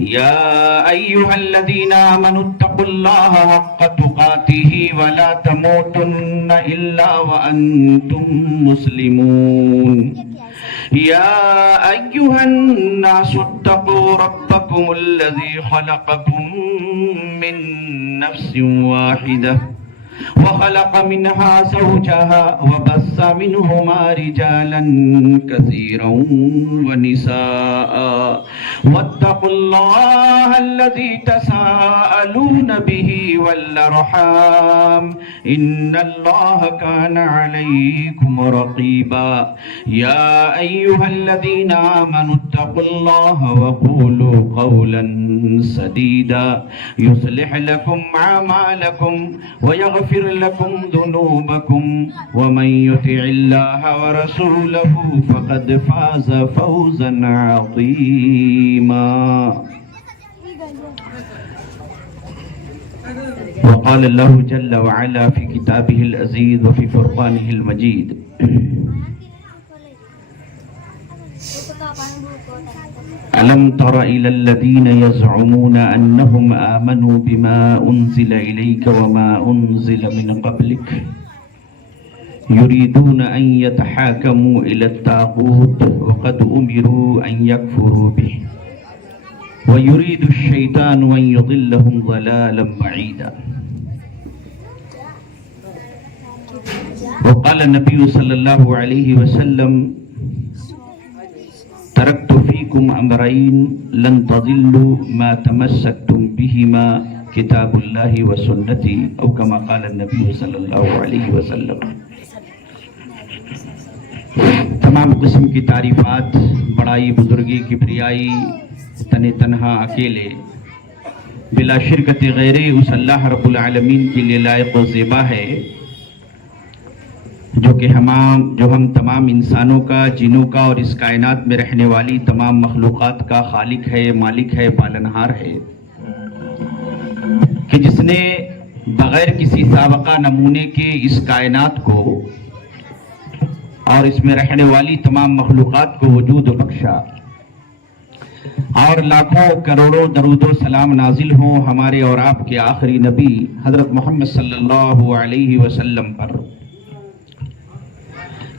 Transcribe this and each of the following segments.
یا ایھا الذین آمنوا اتقوا اللہ حق تقاته ولا تموتن الا وانتم مسلمون یا ایھا الناس اتقوا ربکم الذی خلقکم من نفس واحدہ وخلق منها زوجها وبث منهما رجالا كثيرا ونساء واتقوا الله الذي تساءلون به والأرحام إن الله كان عليكم رقيبا يا أيها الذين آمنوا اتقوا الله وقولوا قولا سديدا يصلح لكم أعمالكم ويغفر لكم ذنوبكم ومن يطع الله ورسوله فقد فاز فوزا عظيما وقال الله جل وعلا في كتابه العزيز وفي فرقانه المجيد ألم تر إلى الذين يزعمون أنهم آمنوا بما أنزل إليك وما أنزل من قبلك يريدون أن يتحاكموا إلى الطاغوت وقد أمروا أن يكفروا به ويريد الشيطان أن يضلهم ضلالا بعيدا وقال النبي صلى الله عليه وسلم تركت فيكم أمرين لن تضلوا ما تمسكتم بهما كتاب الله وسنتي أو كما قال النبي صلى الله عليه وسلم. تمام قسم کی تعریفات، بڑائی، بزرگی، کبریائی، تن تنہا اکیلے بلا شرکت غیرے اس اللہ رب العالمین کے لیے لائق و زیبا ہے جو ہم تمام انسانوں کا، جنوں کا اور اس کائنات میں رہنے والی تمام مخلوقات کا خالق ہے، مالک ہے، پالنہار ہے، کہ جس نے بغیر کسی سابقہ نمونے کے اس کائنات کو اور اس میں رہنے والی تمام مخلوقات کو وجود بخشا، اور لاکھوں کروڑوں درود و سلام نازل ہوں ہمارے اور آپ کے آخری نبی حضرت محمد صلی اللہ علیہ وسلم پر،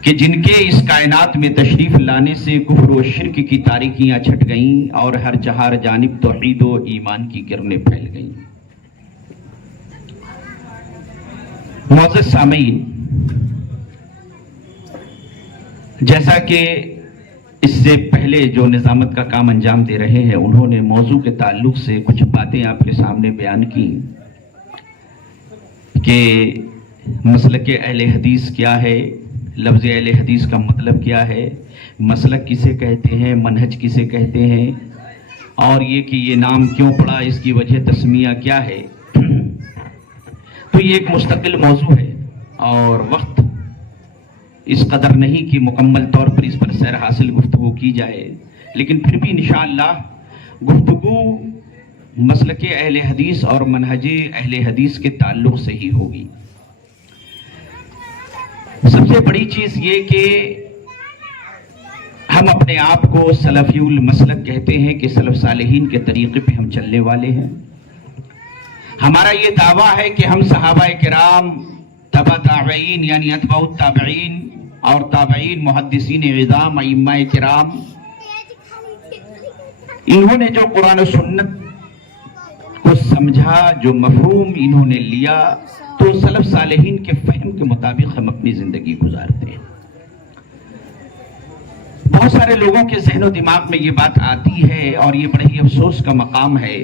کہ جن کے اس کائنات میں تشریف لانے سے کفر و شرک کی تاریکیاں چھٹ گئیں اور ہر چہار جانب توحید و ایمان کی کرنیں پھیل گئیں. معزز سامعین، جیسا کہ اس سے پہلے جو نظامت کا کام انجام دے رہے ہیں، انہوں نے موضوع کے تعلق سے کچھ باتیں آپ کے سامنے بیان کی کہ مسلک اہل حدیث کیا ہے، لفظ اہل حدیث کا مطلب کیا ہے، مسلک کسے کہتے ہیں، منہج کسے کہتے ہیں، اور یہ کہ یہ نام کیوں پڑا، اس کی وجہ تسمیہ کیا ہے. تو یہ ایک مستقل موضوع ہے اور وقت اس قدر نہیں کہ مکمل طور پر اس پر سیر حاصل گفتگو کی جائے، لیکن پھر بھی انشاءاللہ گفتگو مسلک اہل حدیث اور منہج اہل حدیث کے تعلق سے ہی ہوگی. سب سے بڑی چیز یہ کہ ہم اپنے آپ کو سلفی المسلک کہتے ہیں کہ سلف صالحین کے طریقے پہ ہم چلنے والے ہیں. ہمارا یہ دعویٰ ہے کہ ہم صحابہ کرام، تبع تابعین یعنی اتباع التابعین اور تابعین، محدثین عظام، ائمہ کرام، انہوں نے جو قرآن و سنت کو سمجھا، جو مفہوم انہوں نے لیا، تو سلف صالحین کے فہم کے مطابق ہم اپنی زندگی گزارتے ہیں. بہت سارے لوگوں کے ذہن و دماغ میں یہ بات آتی ہے اور یہ بڑے ہی افسوس کا مقام ہے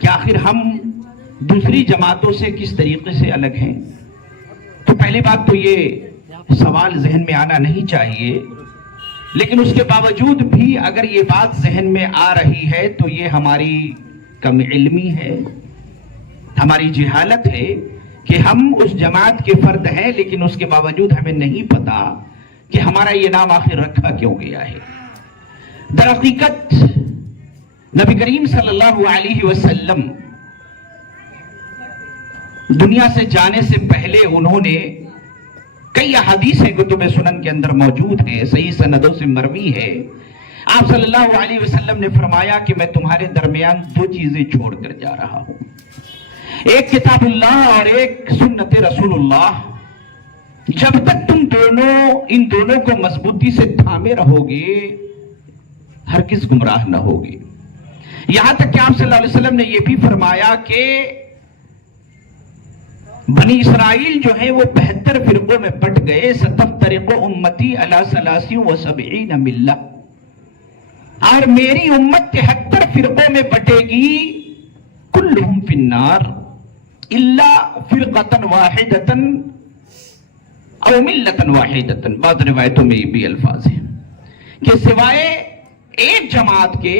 کہ آخر ہم دوسری جماعتوں سے کس طریقے سے الگ ہیں. تو پہلی بات تو یہ سوال ذہن میں آنا نہیں چاہیے، لیکن اس کے باوجود بھی اگر یہ بات ذہن میں آ رہی ہے تو یہ ہماری کم علمی ہے، ہماری جہالت ہے کہ ہم اس جماعت کے فرد ہیں، لیکن اس کے باوجود ہمیں نہیں پتا کہ ہمارا یہ نام آخر رکھا کیوں گیا ہے. در حقیقت نبی کریم صلی اللہ علیہ وسلم دنیا سے جانے سے پہلے انہوں نے کئی احادیث کتب سنن کے اندر موجود ہیں، صحیح سندوں سے مروی ہے، آپ صلی اللہ علیہ وسلم نے فرمایا کہ میں تمہارے درمیان دو چیزیں چھوڑ کر جا رہا ہوں، ایک کتاب اللہ اور ایک سنت رسول اللہ۔ جب تک تم ان دونوں کو مضبوطی سے تھامے رہو گے ہرگز گمراہ نہ ہوگے۔ یہاں تک کہ آپ صلی اللہ علیہ وسلم نے یہ بھی فرمایا کہ بنی اسرائیل جو ہے وہ 72 فرقوں میں بٹ گئے، ستفترق امتی علی 73 ملہ، اور میری امت 73 فرقوں میں بٹے گی، کلہم فی النار الا فرقۃ واحدۃ او ملۃ واحدۃ۔ بعض روایتوں میں یہ بھی الفاظ ہیں کہ سوائے ایک جماعت کے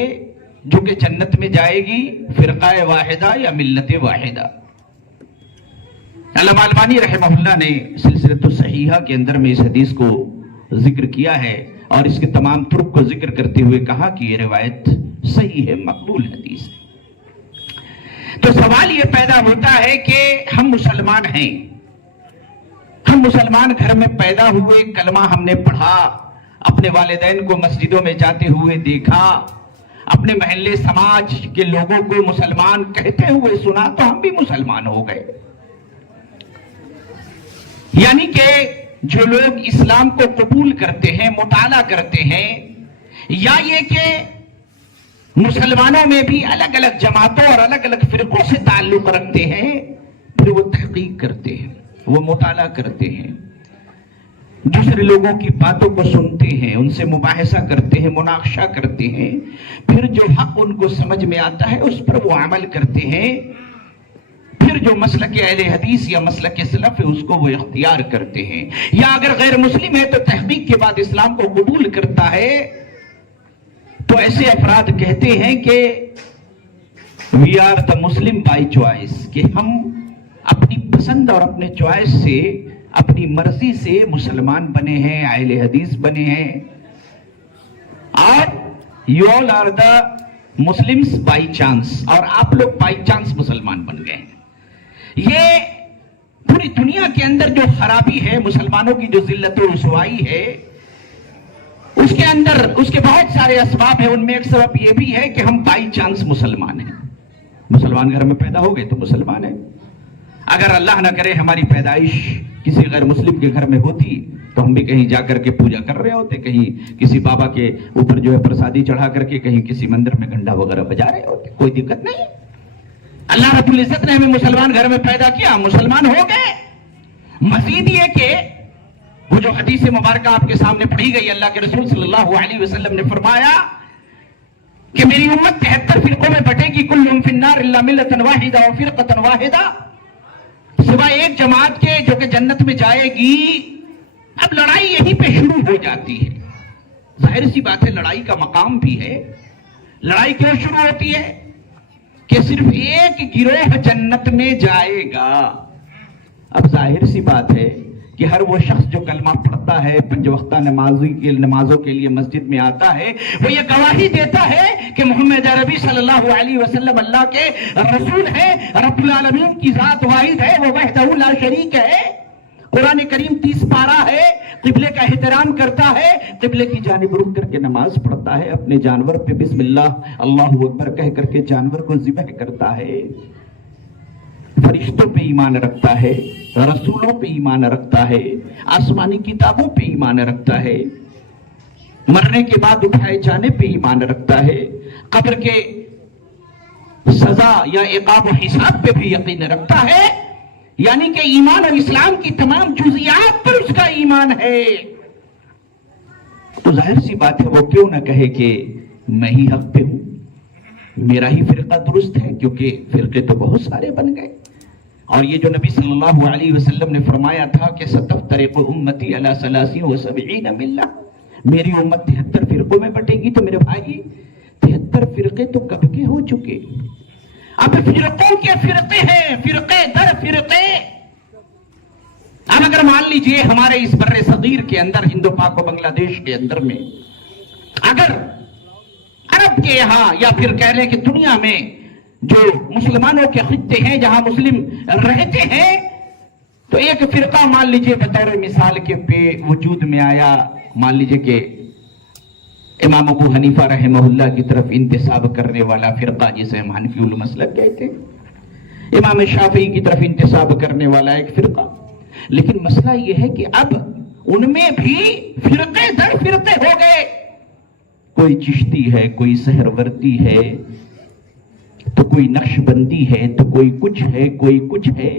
جو کہ جنت میں جائے گی، فرقہ واحدہ یا ملت واحدہ۔ علامہ البانی رحمہ اللہ نے سلسلۃ الصحیحہ کے اندر میں اس حدیث کو ذکر کیا ہے اور اس کے تمام طرق کو ذکر کرتے ہوئے کہا کہ یہ روایت صحیح ہے، مقبول حدیث ہے۔ تو سوال یہ پیدا ہوتا ہے کہ ہم مسلمان ہیں، ہم مسلمان گھر میں پیدا ہوئے، کلمہ ہم نے پڑھا، اپنے والدین کو مسجدوں میں جاتے ہوئے دیکھا، اپنے محلے سماج کے لوگوں کو مسلمان کہتے ہوئے سنا، تو ہم بھی مسلمان ہو گئے۔ یعنی کہ جو لوگ اسلام کو قبول کرتے ہیں، مطالعہ کرتے ہیں، یا یہ کہ مسلمانوں میں بھی الگ الگ جماعتوں اور الگ الگ فرقوں سے تعلق رکھتے ہیں، پھر وہ تحقیق کرتے ہیں، وہ مطالعہ کرتے ہیں، دوسرے لوگوں کی باتوں کو سنتے ہیں، ان سے مباحثہ کرتے ہیں، مناقشہ کرتے ہیں، پھر جو حق ان کو سمجھ میں آتا ہے اس پر وہ عمل کرتے ہیں، پھر جو مسلک اہل حدیث یا مسلک سلف ہے اس کو وہ اختیار کرتے ہیں، یا اگر غیر مسلم ہے تو تحقیق کے بعد اسلام کو قبول کرتا ہے، تو ایسے افراد کہتے ہیں کہ we are the Muslim by choice, کہ ہم اپنی پسند اور اپنے چوائس سے، اپنی مرضی سے مسلمان بنے ہیں، اہل حدیث بنے ہیں، اور you all are the Muslims by chance, اور آپ لوگ بائی چانس مسلمان بن گئے ہیں۔ یہ پوری دنیا کے اندر جو خرابی ہے، مسلمانوں کی جو ذلت و رسوائی ہے، اس کے اندر اس کے بہت سارے اسباب ہیں۔ ان میں ایک سبب یہ بھی ہے کہ ہم بائی چانس مسلمان ہیں، مسلمان گھر میں پیدا ہو گئے تو مسلمان ہیں۔ اگر اللہ نہ کرے ہماری پیدائش کسی غیر مسلم کے گھر میں ہوتی تو ہم بھی کہیں جا کر کے پوجا کر رہے ہوتے، کہیں کسی بابا کے اوپر جو ہے پرسادی چڑھا کر کے کہیں کسی مندر میں گھنٹا وغیرہ بجا رہے ہوتے، کوئی دقت نہیں۔ اللہ رب العزت نے ہمیں مسلمان گھر میں پیدا کیا، مسلمان ہو گئے۔ مزید یہ کہ وہ جو حدیث مبارکہ آپ کے سامنے پڑھی گئی، اللہ کے رسول صلی اللہ علیہ وسلم نے فرمایا کہ میری امت 73 فرقوں میں بٹے گی، کلہم فی النار الا ملۃ واحدہ و فرقۃ واحدہ، سوائے ایک جماعت کے جو کہ جنت میں جائے گی۔ اب لڑائی یہیں پہ شروع ہو جاتی ہے۔ ظاہر سی بات ہے لڑائی کا مقام بھی ہے۔ لڑائی کیوں شروع ہوتی ہے؟ کہ صرف ایک گروہ جنت میں جائے گا۔ اب ظاہر سی بات ہے کہ ہر وہ شخص جو کلمہ پڑھتا ہے، 5 وقتہ نمازوں کے لیے مسجد میں آتا ہے، وہ یہ گواہی دیتا ہے کہ محمد عربی صلی اللہ علیہ وسلم اللہ کے رسول ہے، رب العالمین کی ذات واحد ہے، وہ وحدہ لا شریک ہے۔ قرآن کریم 30 پارہ ہے، قبلے کا احترام کرتا ہے، قبلے کی جانب رک کر کے نماز پڑھتا ہے، اپنے جانور پہ بسم اللہ اللہ اکبر کہہ کر کے جانور کو ذبح کرتا ہے، فرشتوں پہ ایمان رکھتا ہے، رسولوں پہ ایمان رکھتا ہے، آسمانی کتابوں پہ ایمان رکھتا ہے، مرنے کے بعد اٹھائے جانے پہ ایمان رکھتا ہے، قبر کے سزا یا عقاب و حساب پہ بھی یقین رکھتا ہے۔ یعنی کہ ایمان اور اسلام کی تمام جزیات پر اس کا ایمان ہے۔ تو ظاہر سی بات ہے وہ کیوں نہ کہے کہ میں ہی حق پہ ہوں، میرا ہی فرقہ درست ہے، کیونکہ فرقے تو بہت سارے بن گئے۔ اور یہ جو نبی صلی اللہ علیہ وسلم نے فرمایا تھا کہ ستفترق امتی علی 73 ملہ، میری امت 73 فرقوں میں بٹے گی، تو میرے بھائی 73 فرقے تو کب کے ہو چکے؟ اب فرقوں کے فرقے ہیں، فرقے در فرقے۔ اب اگر مان لیجئے ہمارے اس بر صغیر کے اندر، ہند و پاک و بنگلہ دیش کے اندر میں، اگر عرب کے یہاں یا پھر کہہ لیں کہ دنیا میں جو مسلمانوں کے خطے ہیں جہاں مسلم رہتے ہیں، تو ایک فرقہ مان لیجئے بطور مثال کے پہ وجود میں آیا، مان لیجئے کہ امام ابو حنیفہ رحمہ اللہ کی طرف انتساب کرنے والا فرقہ جسے ہم حنفی المسلک کہتے ہیں، امام شافعی کی طرف انتساب کرنے والا ایک فرقہ. لیکن مسئلہ یہ ہے کہ اب ان میں بھی فرقے در فرقے ہو گئے. کوئی چشتی ہے، کوئی سہروردی ہے، تو کوئی نقش بندی ہے، تو کوئی کچھ ہے، کوئی کچھ ہے.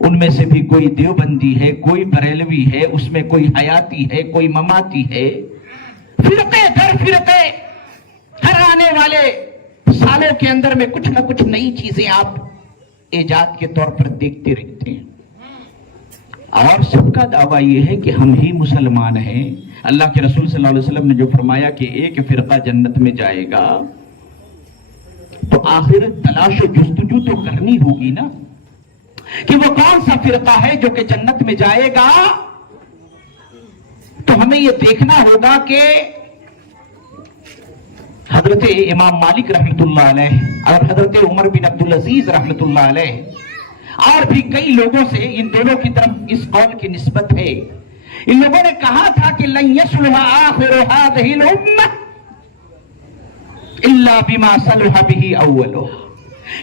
ان میں سے بھی کوئی دیوبندی ہے، کوئی بریلوی ہے، اس میں کوئی حیاتی ہے، کوئی مماتی ہے. فرقے در فرقے. ہر آنے والے سالوں کے اندر میں کچھ نہ کچھ نئی چیزیں آپ ایجاد کے طور پر دیکھتے رہتے ہیں. اور سب کا دعویٰ یہ ہے کہ ہم ہی مسلمان ہیں. اللہ کے رسول صلی اللہ علیہ وسلم نے جو فرمایا کہ ایک فرقہ جنت میں جائے گا، تو آخر تلاش و جستجو تو کرنی ہوگی نا کہ وہ کون سا فرقہ ہے جو کہ جنت میں جائے گا. تو ہمیں یہ دیکھنا ہوگا کہ حضرت امام مالک رحمۃ اللہ علیہ اور حضرت عمر بن عبدالعزیز رحمۃ اللہ علیہ اور بھی کئی لوگوں سے ان دونوں کی طرف اس قول کی نسبت ہے. ان لوگوں نے کہا تھا کہ لن يصلح آخر هذه الامة الا بما صلح به اولها،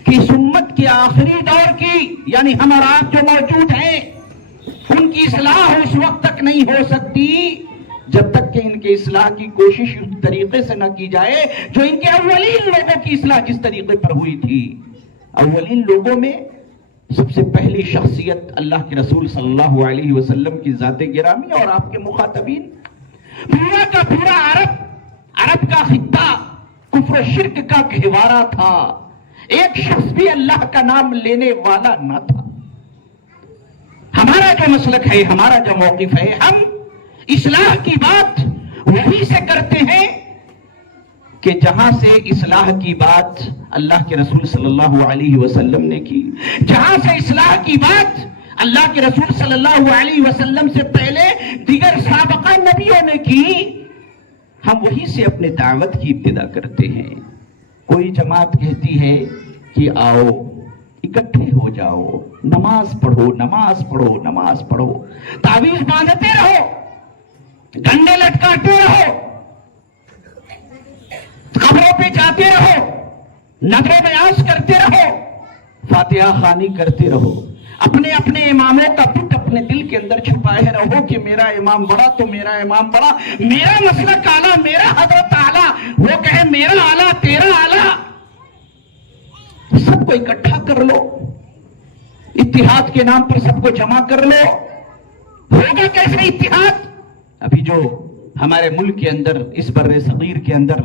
کہ اس امت کے آخری دور کی یعنی ہم اور آپ جو موجود ہیں ان کی اصلاح اس وقت تک نہیں ہو سکتی جب تک کہ ان کے اصلاح کی کوشش اس طریقے سے نہ کی جائے جو ان کے اولین لوگوں کی اصلاح جس طریقے پر ہوئی تھی. اولین لوگوں میں سب سے پہلی شخصیت اللہ کے رسول صلی اللہ علیہ وسلم کی ذات گرامی اور آپ کے مخاطبین. پورا کا پورا عرب کا خطہ کفر و شرک کا گہوارہ تھا. ایک شخص بھی اللہ کا نام لینے والا نہ تھا. ہمارا جو مسلک ہے، ہمارا جو موقف ہے، ہم اصلاح کی بات وہی سے کرتے ہیں کہ جہاں سے اصلاح کی بات اللہ کے رسول صلی اللہ علیہ وسلم نے کی، جہاں سے اصلاح کی بات اللہ کے رسول صلی اللہ علیہ وسلم سے پہلے دیگر سابقہ نبیوں نے کی، ہم وہی سے اپنے دعوت کی ابتدا کرتے ہیں. کوئی جماعت کہتی ہے کہ آؤ اکٹھے ہو جاؤ، نماز پڑھو نماز پڑھو نماز پڑھو، تعویذ باندھتے رہو، ڈنڈے لٹکاتے رہو، قبروں پہ جاتے رہو، نظر و نیاز کرتے رہو، فاتحہ خوانی کرتے رہو، اپنے اپنے اماموں کا پٹ اپنے دل کے اندر چھپائے رہو کہ میرا امام بڑا تو میرا امام بڑا، میرا مسلک اعلیٰ، میرا حضرت اعلیٰ، وہ کہے میرا اعلیٰ تیرا اعلیٰ. سب کو اکٹھا کر لو، اتحاد کے نام پر سب کو جمع کر لو. ہوگا کیسے اتحاد؟ ابھی جو ہمارے ملک کے اندر، اس بر صغیر کے اندر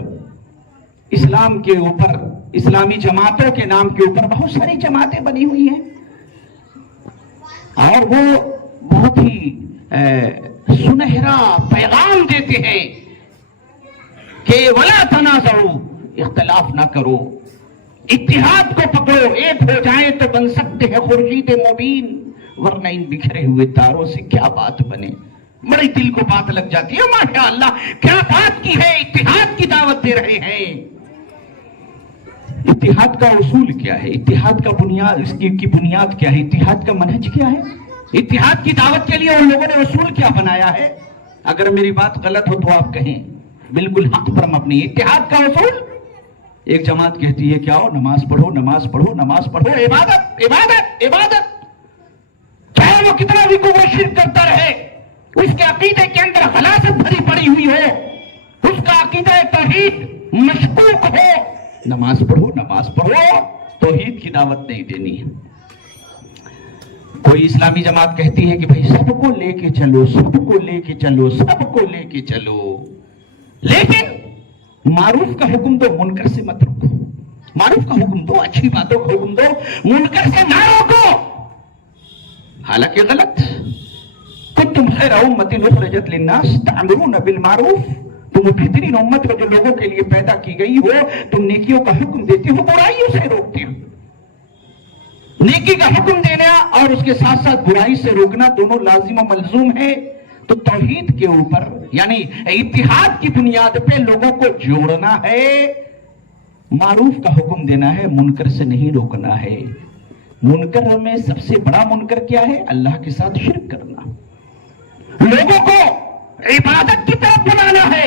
اسلام کے اوپر، اسلامی جماعتوں کے نام کے اوپر بہت ساری جماعتیں بنی ہوئی ہیں اور وہ بہت ہی سنہرا پیغام دیتے ہیں کہ وَلَا تَنَازَعُوا، اختلاف نہ کرو، اتحاد کو پکڑو، ایک ہو جائیں تو بن سکتے ہیں خورشید مبین، ورنہ ان بکھرے ہوئے تاروں سے کیا بات بنے. بڑی دل کو بات لگ جاتی ہے. ماشاء اللہ کیا بات کی ہے، اتحاد کی دعوت دے رہے ہیں. اتحاد کا اصول کیا ہے؟ اتحاد کا بنیاد، اس کی بنیاد کیا ہے؟ اتحاد کا منہج کیا ہے؟ اتحاد کی دعوت کے لیے ان لوگوں نے اصول کیا بنایا ہے؟ اگر میری بات غلط ہو تو آپ کہیں، بالکل حق پر مبنی. اتحاد کا اصول، ایک جماعت کہتی ہے کہ آؤ نماز پڑھو نماز پڑھو نماز پڑھو، عبادت عبادت عبادت، چاہے وہ کتنا بھی کوئی شرک کرتا رہے، اس کے عقیدے کے اندر خلاصت بھری پڑی ہوئی ہو، اس کا عقیدہ توحید مشکوک ہو، نماز پڑھو نماز پڑھو، توحید کی دعوت نہیں دینی ہے. کوئی اسلامی جماعت کہتی ہے کہ بھئی سب کو لے کے چلو، سب کو لے کے چلو، سب کو لے کے چلو، لیکن معروف کا حکم دو، منکر سے مت روکو. معروف کا حکم دو، اچھی باتوں کا حکم دو، منکر سے نہ روکو. حالانکہ غلط. کنتم خیر امت اخرجت للناس تعمرون بالمعروف، تم بہترین امت ہو جو لوگوں کے لیے پیدا کی گئی ہو، تم نیکیوں کا حکم دیتے ہو، برائیوں سے روکتے ہو. نیکی کا حکم دینا اور اس کے ساتھ ساتھ برائی سے روکنا دونوں لازم و ملزوم ہے. تو توحید کے اوپر یعنی اتحاد کی بنیاد پہ لوگوں کو جوڑنا ہے، معروف کا حکم دینا ہے، منکر سے نہیں روکنا ہے. منکر میں سب سے بڑا منکر کیا ہے؟ اللہ کے ساتھ شرک کرنا. لوگوں کو عبادت کی طرف بلانا ہے،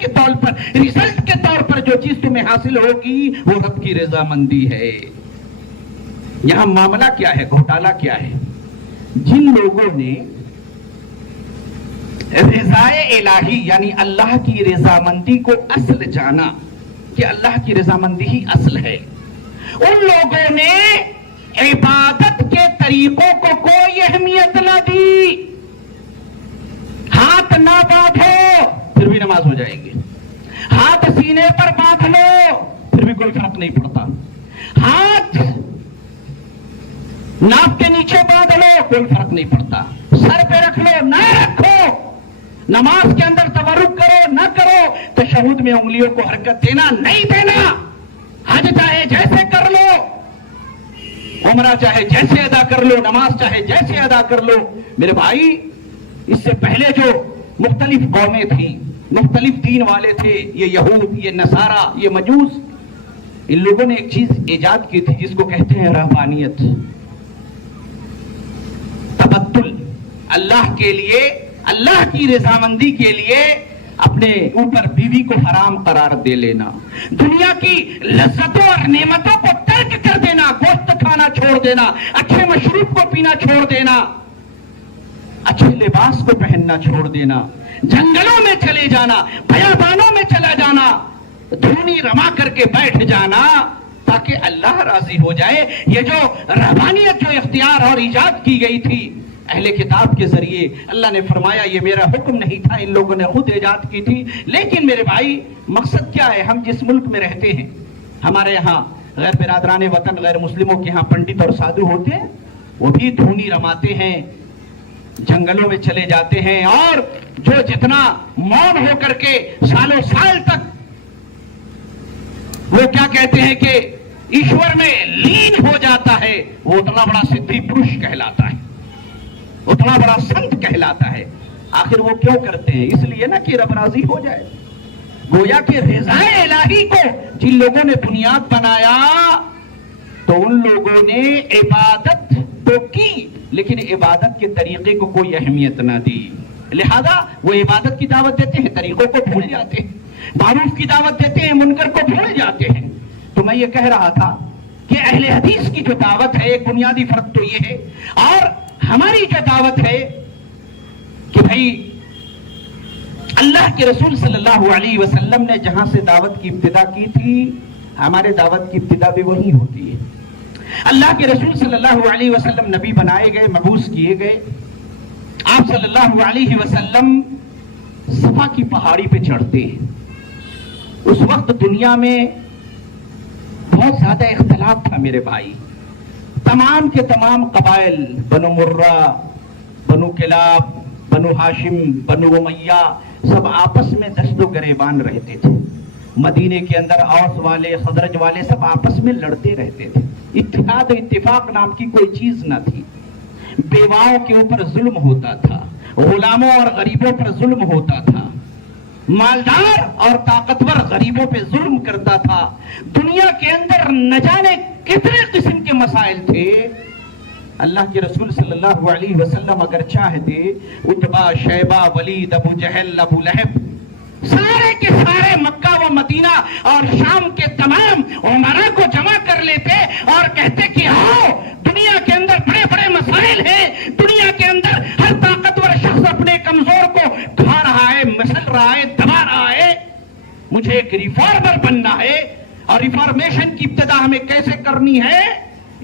کے طور پر, رزلٹ کے طور پر جو چیز تمہیں حاصل ہوگی وہ رب کی رضامندی ہے. یہاں معاملہ کیا ہے, گھوٹالہ کیا ہے؟ جن لوگوں نے رضائے الہی یعنی اللہ کی رضامندی کو اصل جانا کہ اللہ کی رضامندی ہی اصل ہے, ان لوگوں نے عبادت کے طریقوں کو کوئی اہمیت نہ دی. ہاتھ نہ باندھو پھر بھی نماز ہو جائے گی, ہاتھ سینے پر باندھ لو پھر بھی کوئی فرق نہیں پڑتا, ہاتھ ناک کے نیچے باندھ لو کوئی فرق نہیں پڑتا, سر پہ رکھ لو نہ رکھو, نماز کے اندر تورک کرو نہ کرو, تشہد میں انگلیوں کو حرکت دینا نہیں دینا, حج چاہے جیسے کر لو, عمرہ چاہے جیسے ادا کر لو, نماز چاہے جیسے ادا کر لو. میرے بھائی, اس سے پہلے جو مختلف قومیں تھیں, مختلف دین والے تھے, یہ یہود, یہ نصارہ, یہ مجوس, ان لوگوں نے ایک چیز ایجاد کی تھی جس کو کہتے ہیں رہبانیت, تبتل. اللہ کے لیے, اللہ کی رضامندی کے لیے اپنے اوپر بیوی کو حرام قرار دے لینا, دنیا کی لذتوں اور نعمتوں کو ترک کر دینا, گوشت کھانا چھوڑ دینا, اچھے مشروب کو پینا چھوڑ دینا, اچھے لباس کو پہننا چھوڑ دینا, جنگلوں میں چلے جانا, بیابانوں میں چلا جانا, دھونی رما کر کے بیٹھ جانا تاکہ اللہ راضی ہو جائے. یہ جو رہبانیت جو اختیار اور ایجاد کی گئی تھی اہل کتاب کے ذریعے, اللہ نے فرمایا یہ میرا حکم نہیں تھا, ان لوگوں نے خود ایجاد کی تھی. لیکن میرے بھائی, مقصد کیا ہے؟ ہم جس ملک میں رہتے ہیں, ہمارے یہاں غیر برادران وطن, غیر مسلموں کے یہاں پنڈت اور سادھو ہوتے ہیں, وہ بھی دھونی رماتے ہیں, جنگلوں میں چلے جاتے ہیں, اور جو جتنا مون ہو کر کے سالوں سال تک وہ کیا کہتے ہیں کہ ایشور میں لین ہو جاتا ہے, وہ اتنا بڑا سدھی پروش کہلاتا ہے, اتنا بڑا سنت کہلاتا ہے. آخر وہ کیوں کرتے ہیں؟ اس لیے نا کہ رب راضی ہو جائے. گویا کہ رضائے الہی کو جن لوگوں نے بنیاد بنایا تو ان لوگوں نے عبادت تو کی لیکن عبادت کے طریقے کو کوئی اہمیت نہ دی. لہذا وہ عبادت کی دعوت دیتے ہیں, طریقوں کو بھول جاتے ہیں, معروف کی دعوت دیتے ہیں, منکر کو بھول جاتے ہیں. تو میں یہ کہہ رہا تھا کہ اہل حدیث کی جو دعوت ہے, ایک بنیادی فرق تو یہ ہے, اور ہماری جو دعوت ہے کہ بھائی اللہ کے رسول صلی اللہ علیہ وسلم نے جہاں سے دعوت کی ابتدا کی تھی, ہمارے دعوت کی ابتدا بھی وہی ہوتی ہے. اللہ کے رسول صلی اللہ علیہ وسلم نبی بنائے گئے, مبعوث کیے گئے. آپ صلی اللہ علیہ وسلم صفا کی پہاڑی پہ چڑھتے ہیں. اس وقت دنیا میں بہت زیادہ اختلاف تھا میرے بھائی. تمام کے تمام قبائل, بنو مرہ, بنو کلاب, بنو ہاشم, بنو امیہ, سب آپس میں دست و گریبان رہتے تھے. مدینے کے اندر اوس والے, خزرج والے سب آپس میں لڑتے رہتے تھے. اتحاد و اتفاق نام کی کوئی چیز نہ تھی. بیواؤں کے اوپر ظلم ہوتا تھا, غلاموں اور غریبوں پر ظلم ہوتا تھا, مالدار اور طاقتور غریبوں پہ ظلم کرتا تھا. دنیا کے اندر نہ جانے کتنے قسم کے مسائل تھے. اللہ کے رسول صلی اللہ علیہ وسلم اگر چاہتے, عتبہ, شیبہ, ولید, ابو جہل, ابو لہب, سارے کے سارے مکہ و مدینہ اور شام کے تمام عمراء کو جمع کر لیتے اور کہتے کہ آؤ, دنیا کے اندر بڑے بڑے مسائل ہیں, دنیا کے اندر ہر طاقتور شخص اپنے کمزور کو کھا رہا ہے, مسل رہا ہے, دبا رہا ہے, مجھے ایک ریفارمر بننا ہے. اور ریفارمیشن کی ابتدا ہمیں کیسے کرنی ہے؟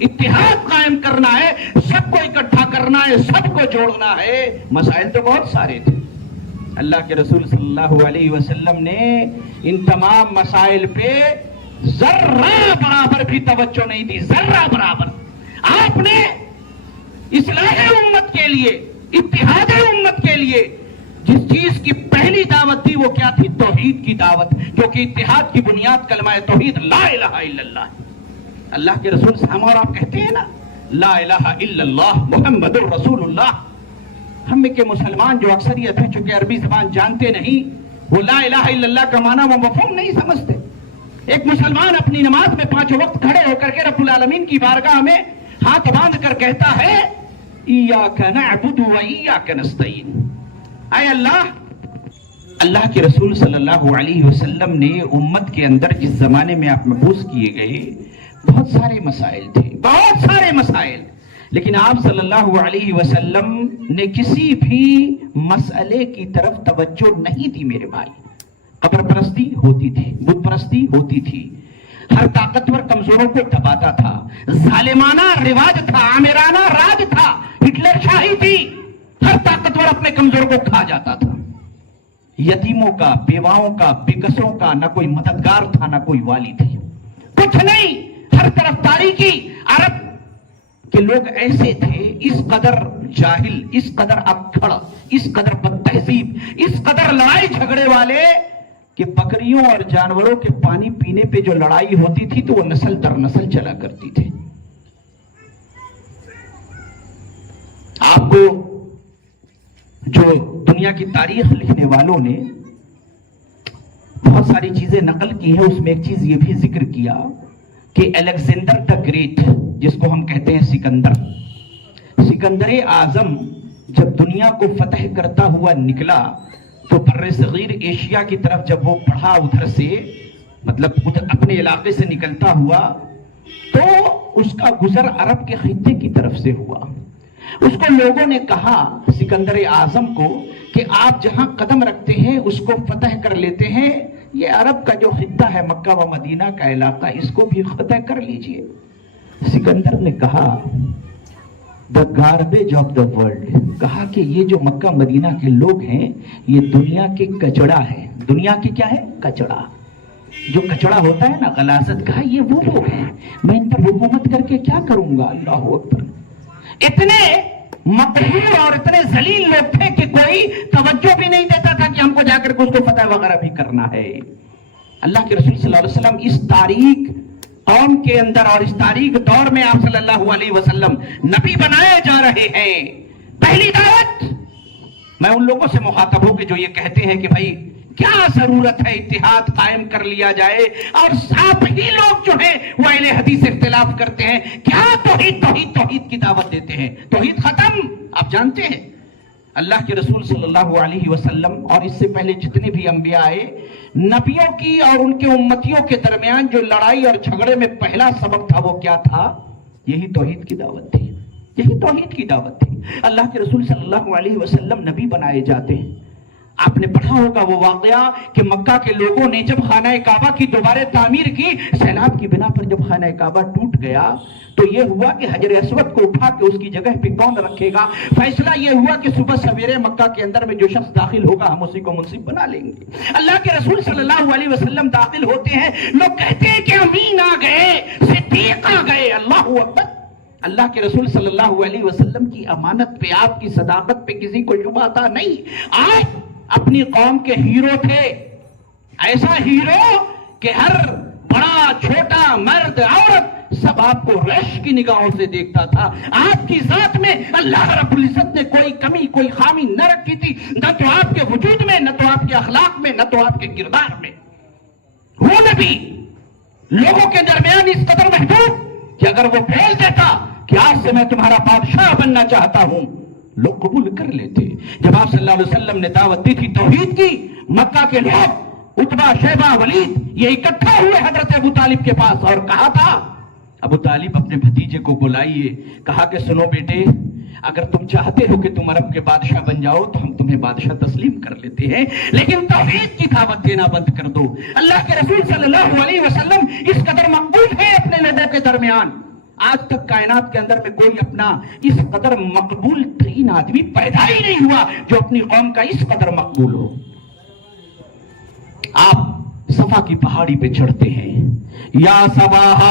اتحاد قائم کرنا ہے, سب کو اکٹھا کرنا ہے, سب کو جوڑنا ہے. مسائل تو بہت سارے تھے. اللہ کے رسول صلی اللہ علیہ وسلم نے ان تمام مسائل پہ ذرہ برابر بھی توجہ نہیں دی, ذرہ برابر. آپ نے اصلاح امت کے لیے, اتحاد امت کے لیے جس چیز کی پہلی دعوت دی وہ کیا تھی؟ توحید کی دعوت, کیونکہ اتحاد کی بنیاد کلمہ توحید لا الہ الا اللہ. اللہ کے رسول صاحب اور آپ کہتے ہیں نا لا الہ الا اللہ محمد الرسول اللہ. ہم میں کے مسلمان جو اکثریت ہے, چونکہ عربی زبان جانتے نہیں, وہ لا الہ الا اللہ کا معنی وہ مفہوم نہیں سمجھتے. ایک مسلمان اپنی نماز میں 5 وقت کھڑے ہو کر کے رب العالمین کی بارگاہ میں ہاتھ باندھ کر کہتا ہے ایاک نعبد و ایاک نستعین, اے اللہ اللہ کے رسول صلی اللہ علیہ وسلم نے امت کے اندر جس زمانے میں آپ مبعوث کیے گئے بہت سارے مسائل تھے، بہت سارے مسائل، لیکن آپ صلی اللہ علیہ وسلم نے کسی بھی مسئلے کی طرف توجہ نہیں دی میرے بھائی۔ قبر پرستی ہوتی تھی، بت پرستی ہوتی تھی، ہر طاقتور کمزوروں کو دباتا تھا، ظالمانہ رواج تھا، آمرانہ راج تھا، ہٹلر شاہی تھی، ہر طاقتور اپنے کمزور کو کھا جاتا تھا، یتیموں کا، بیواؤں کا، بےکسوں کا نہ کوئی مددگار تھا، نہ کوئی والی تھی، کچھ نہیں، ہر طرف تاریکی۔ عرب کے لوگ ایسے تھے، اس قدر جاہل، اس قدر اکھڑ، اس قدر بد تہذیب، اس قدر لڑائی جھگڑے والے کہ بکریوں اور جانوروں کے پانی پینے پہ جو لڑائی ہوتی تھی تو وہ نسل در نسل چلا کرتی تھی۔ آپ کو جو دنیا کی تاریخ لکھنے والوں نے بہت ساری چیزیں نقل کی ہیں، اس میں ایک چیز یہ بھی ذکر کیا کہ الیگزینڈر دا گریٹ، جس کو ہم کہتے ہیں سکندر اعظم، جب دنیا کو فتح کرتا ہوا نکلا تو بر صغیر ایشیا کی طرف جب وہ بڑھا، ادھر سے مطلب اپنے علاقے سے نکلتا ہوا، تو اس کا گزر عرب کے خطے کی طرف سے ہوا۔ اس کو لوگوں نے کہا، سکندر اعظم کو، کہ آپ جہاں قدم رکھتے ہیں اس کو فتح کر لیتے ہیں، یہ عرب کا جو خطہ ہے مکہ و مدینہ کا علاقہ، اس کو بھی فتح کر لیجئے۔ سکندر نے کہا the garbage of the world، کہا کہ یہ جو مکہ مدینہ کے لوگ ہیں یہ دنیا کے کچڑا ہے۔ دنیا کے کیا ہے؟ کچڑا۔ جو کچڑا ہوتا ہے نا، غلاظت، کہا یہ وہ لوگ ہیں، میں ان پر حکومت کر کے کیا کروں گا؟ اللہ اکبر۔ اتنے مقہور اور اتنے ذلیل لوگ تھے کہ کوئی توجہ بھی نہیں دیتا تھا کہ ہم کو جا کر کے اس کو فتح وغیرہ بھی کرنا ہے۔ اللہ کے رسول صلی اللہ علیہ وسلم اس تاریخ قوم کے اندر اور اس تاریخ دور میں آپ صلی اللہ علیہ وسلم نبی بنائے جا رہے ہیں۔ پہلی دعوت میں ان لوگوں سے مخاطب ہوں کہ جو یہ کہتے ہیں کہ بھائی کیا ضرورت ہے اتحاد قائم کر لیا جائے، اور ساتھ ہی لوگ جو ہیں وہ اہل حدیث اختلاف کرتے ہیں، کیا توحید کی دعوت دیتے ہیں، توحید ختم۔ آپ جانتے ہیں اللہ کے رسول صلی اللہ علیہ وسلم اور اس سے پہلے جتنے بھی انبیاء آئے، نبیوں کی اور ان کے امتیوں کے درمیان جو لڑائی اور جھگڑے میں پہلا سبب تھا وہ کیا تھا؟ یہی توحید کی دعوت تھی، یہی توحید کی دعوت تھی۔ اللہ کے رسول صلی اللہ علیہ وسلم نبی بنائے جاتے ہیں۔ آپ نے پڑھا ہوگا وہ واقعہ کہ مکہ کے لوگوں نے جب خانہ کعبہ کی دوبارہ تعمیر کی، سیلاب کی بنا پر جب خانہ کعبہ ٹوٹ گیا تو یہ ہوا کہ حجر اسود کو اٹھا کے اس کی جگہ پہ کون رکھے گا؟ فیصلہ یہ ہوا کہ صبح سویرے مکہ کے اندر میں جو شخص داخل ہوگا ہم اسی کو منصب بنا لیں گے۔ اللہ کے رسول صلی اللہ علیہ وسلم داخل ہوتے ہیں، لوگ کہتے ہیں کہ امین آ گئے، صدیق آ گئے۔ اللہ اکبر۔ اللہ کے رسول صلی اللہ علیہ وسلم کی امانت پہ، آپ کی صداقت پہ کسی کو شبہ تھا نہیں۔ آج اپنی قوم کے ہیرو تھے، ایسا ہیرو کہ ہر بڑا چھوٹا مرد عورت سب آپ کو رش کی نگاہوں سے دیکھتا تھا۔ آپ کی ذات میں اللہ رب العزت نے کوئی کمی، کوئی خامی نہ رکھی تھی، نہ تو آپ کے وجود میں، نہ تو آپ کے اخلاق میں، نہ تو آپ کے کردار میں۔ وہ نبی لوگوں کے درمیان اس قدر محبوب کہ اگر وہ بول دیتا کہ آج سے میں تمہارا بادشاہ بننا چاہتا ہوں، لوگ قبول کر لیتے۔ جب آپ صلی اللہ علیہ وسلم نے دعوت دی تھی توحید کی، مکہ کے لوگ عتبہ، شیبہ، ولید یہ اکٹھا ہوئے حضرت ابو طالب کے پاس اور کہا تھا، ابو طالب اپنے بھتیجے کو بلائیے، کہا کہ سنو بیٹے، اگر تم چاہتے ہو کہ تم عرب کے بادشاہ بن جاؤ تو ہم تمہیں بادشاہ تسلیم کر لیتے ہیں، لیکن توحید کی دعوت دینا بند کر دو۔ اللہ کے رسول صلی اللہ علیہ وسلم اس قدر مقبول ہے اپنے لوگوں کے درمیان، آج تک کائنات کے اندر میں کوئی اپنا اس قدر مقبول ترین آدمی پیدا ہی نہیں ہوا جو اپنی قوم کا اس قدر مقبول ہو۔ آپ صفا کی پہاڑی پہ چڑھتے ہیں، یا صباحا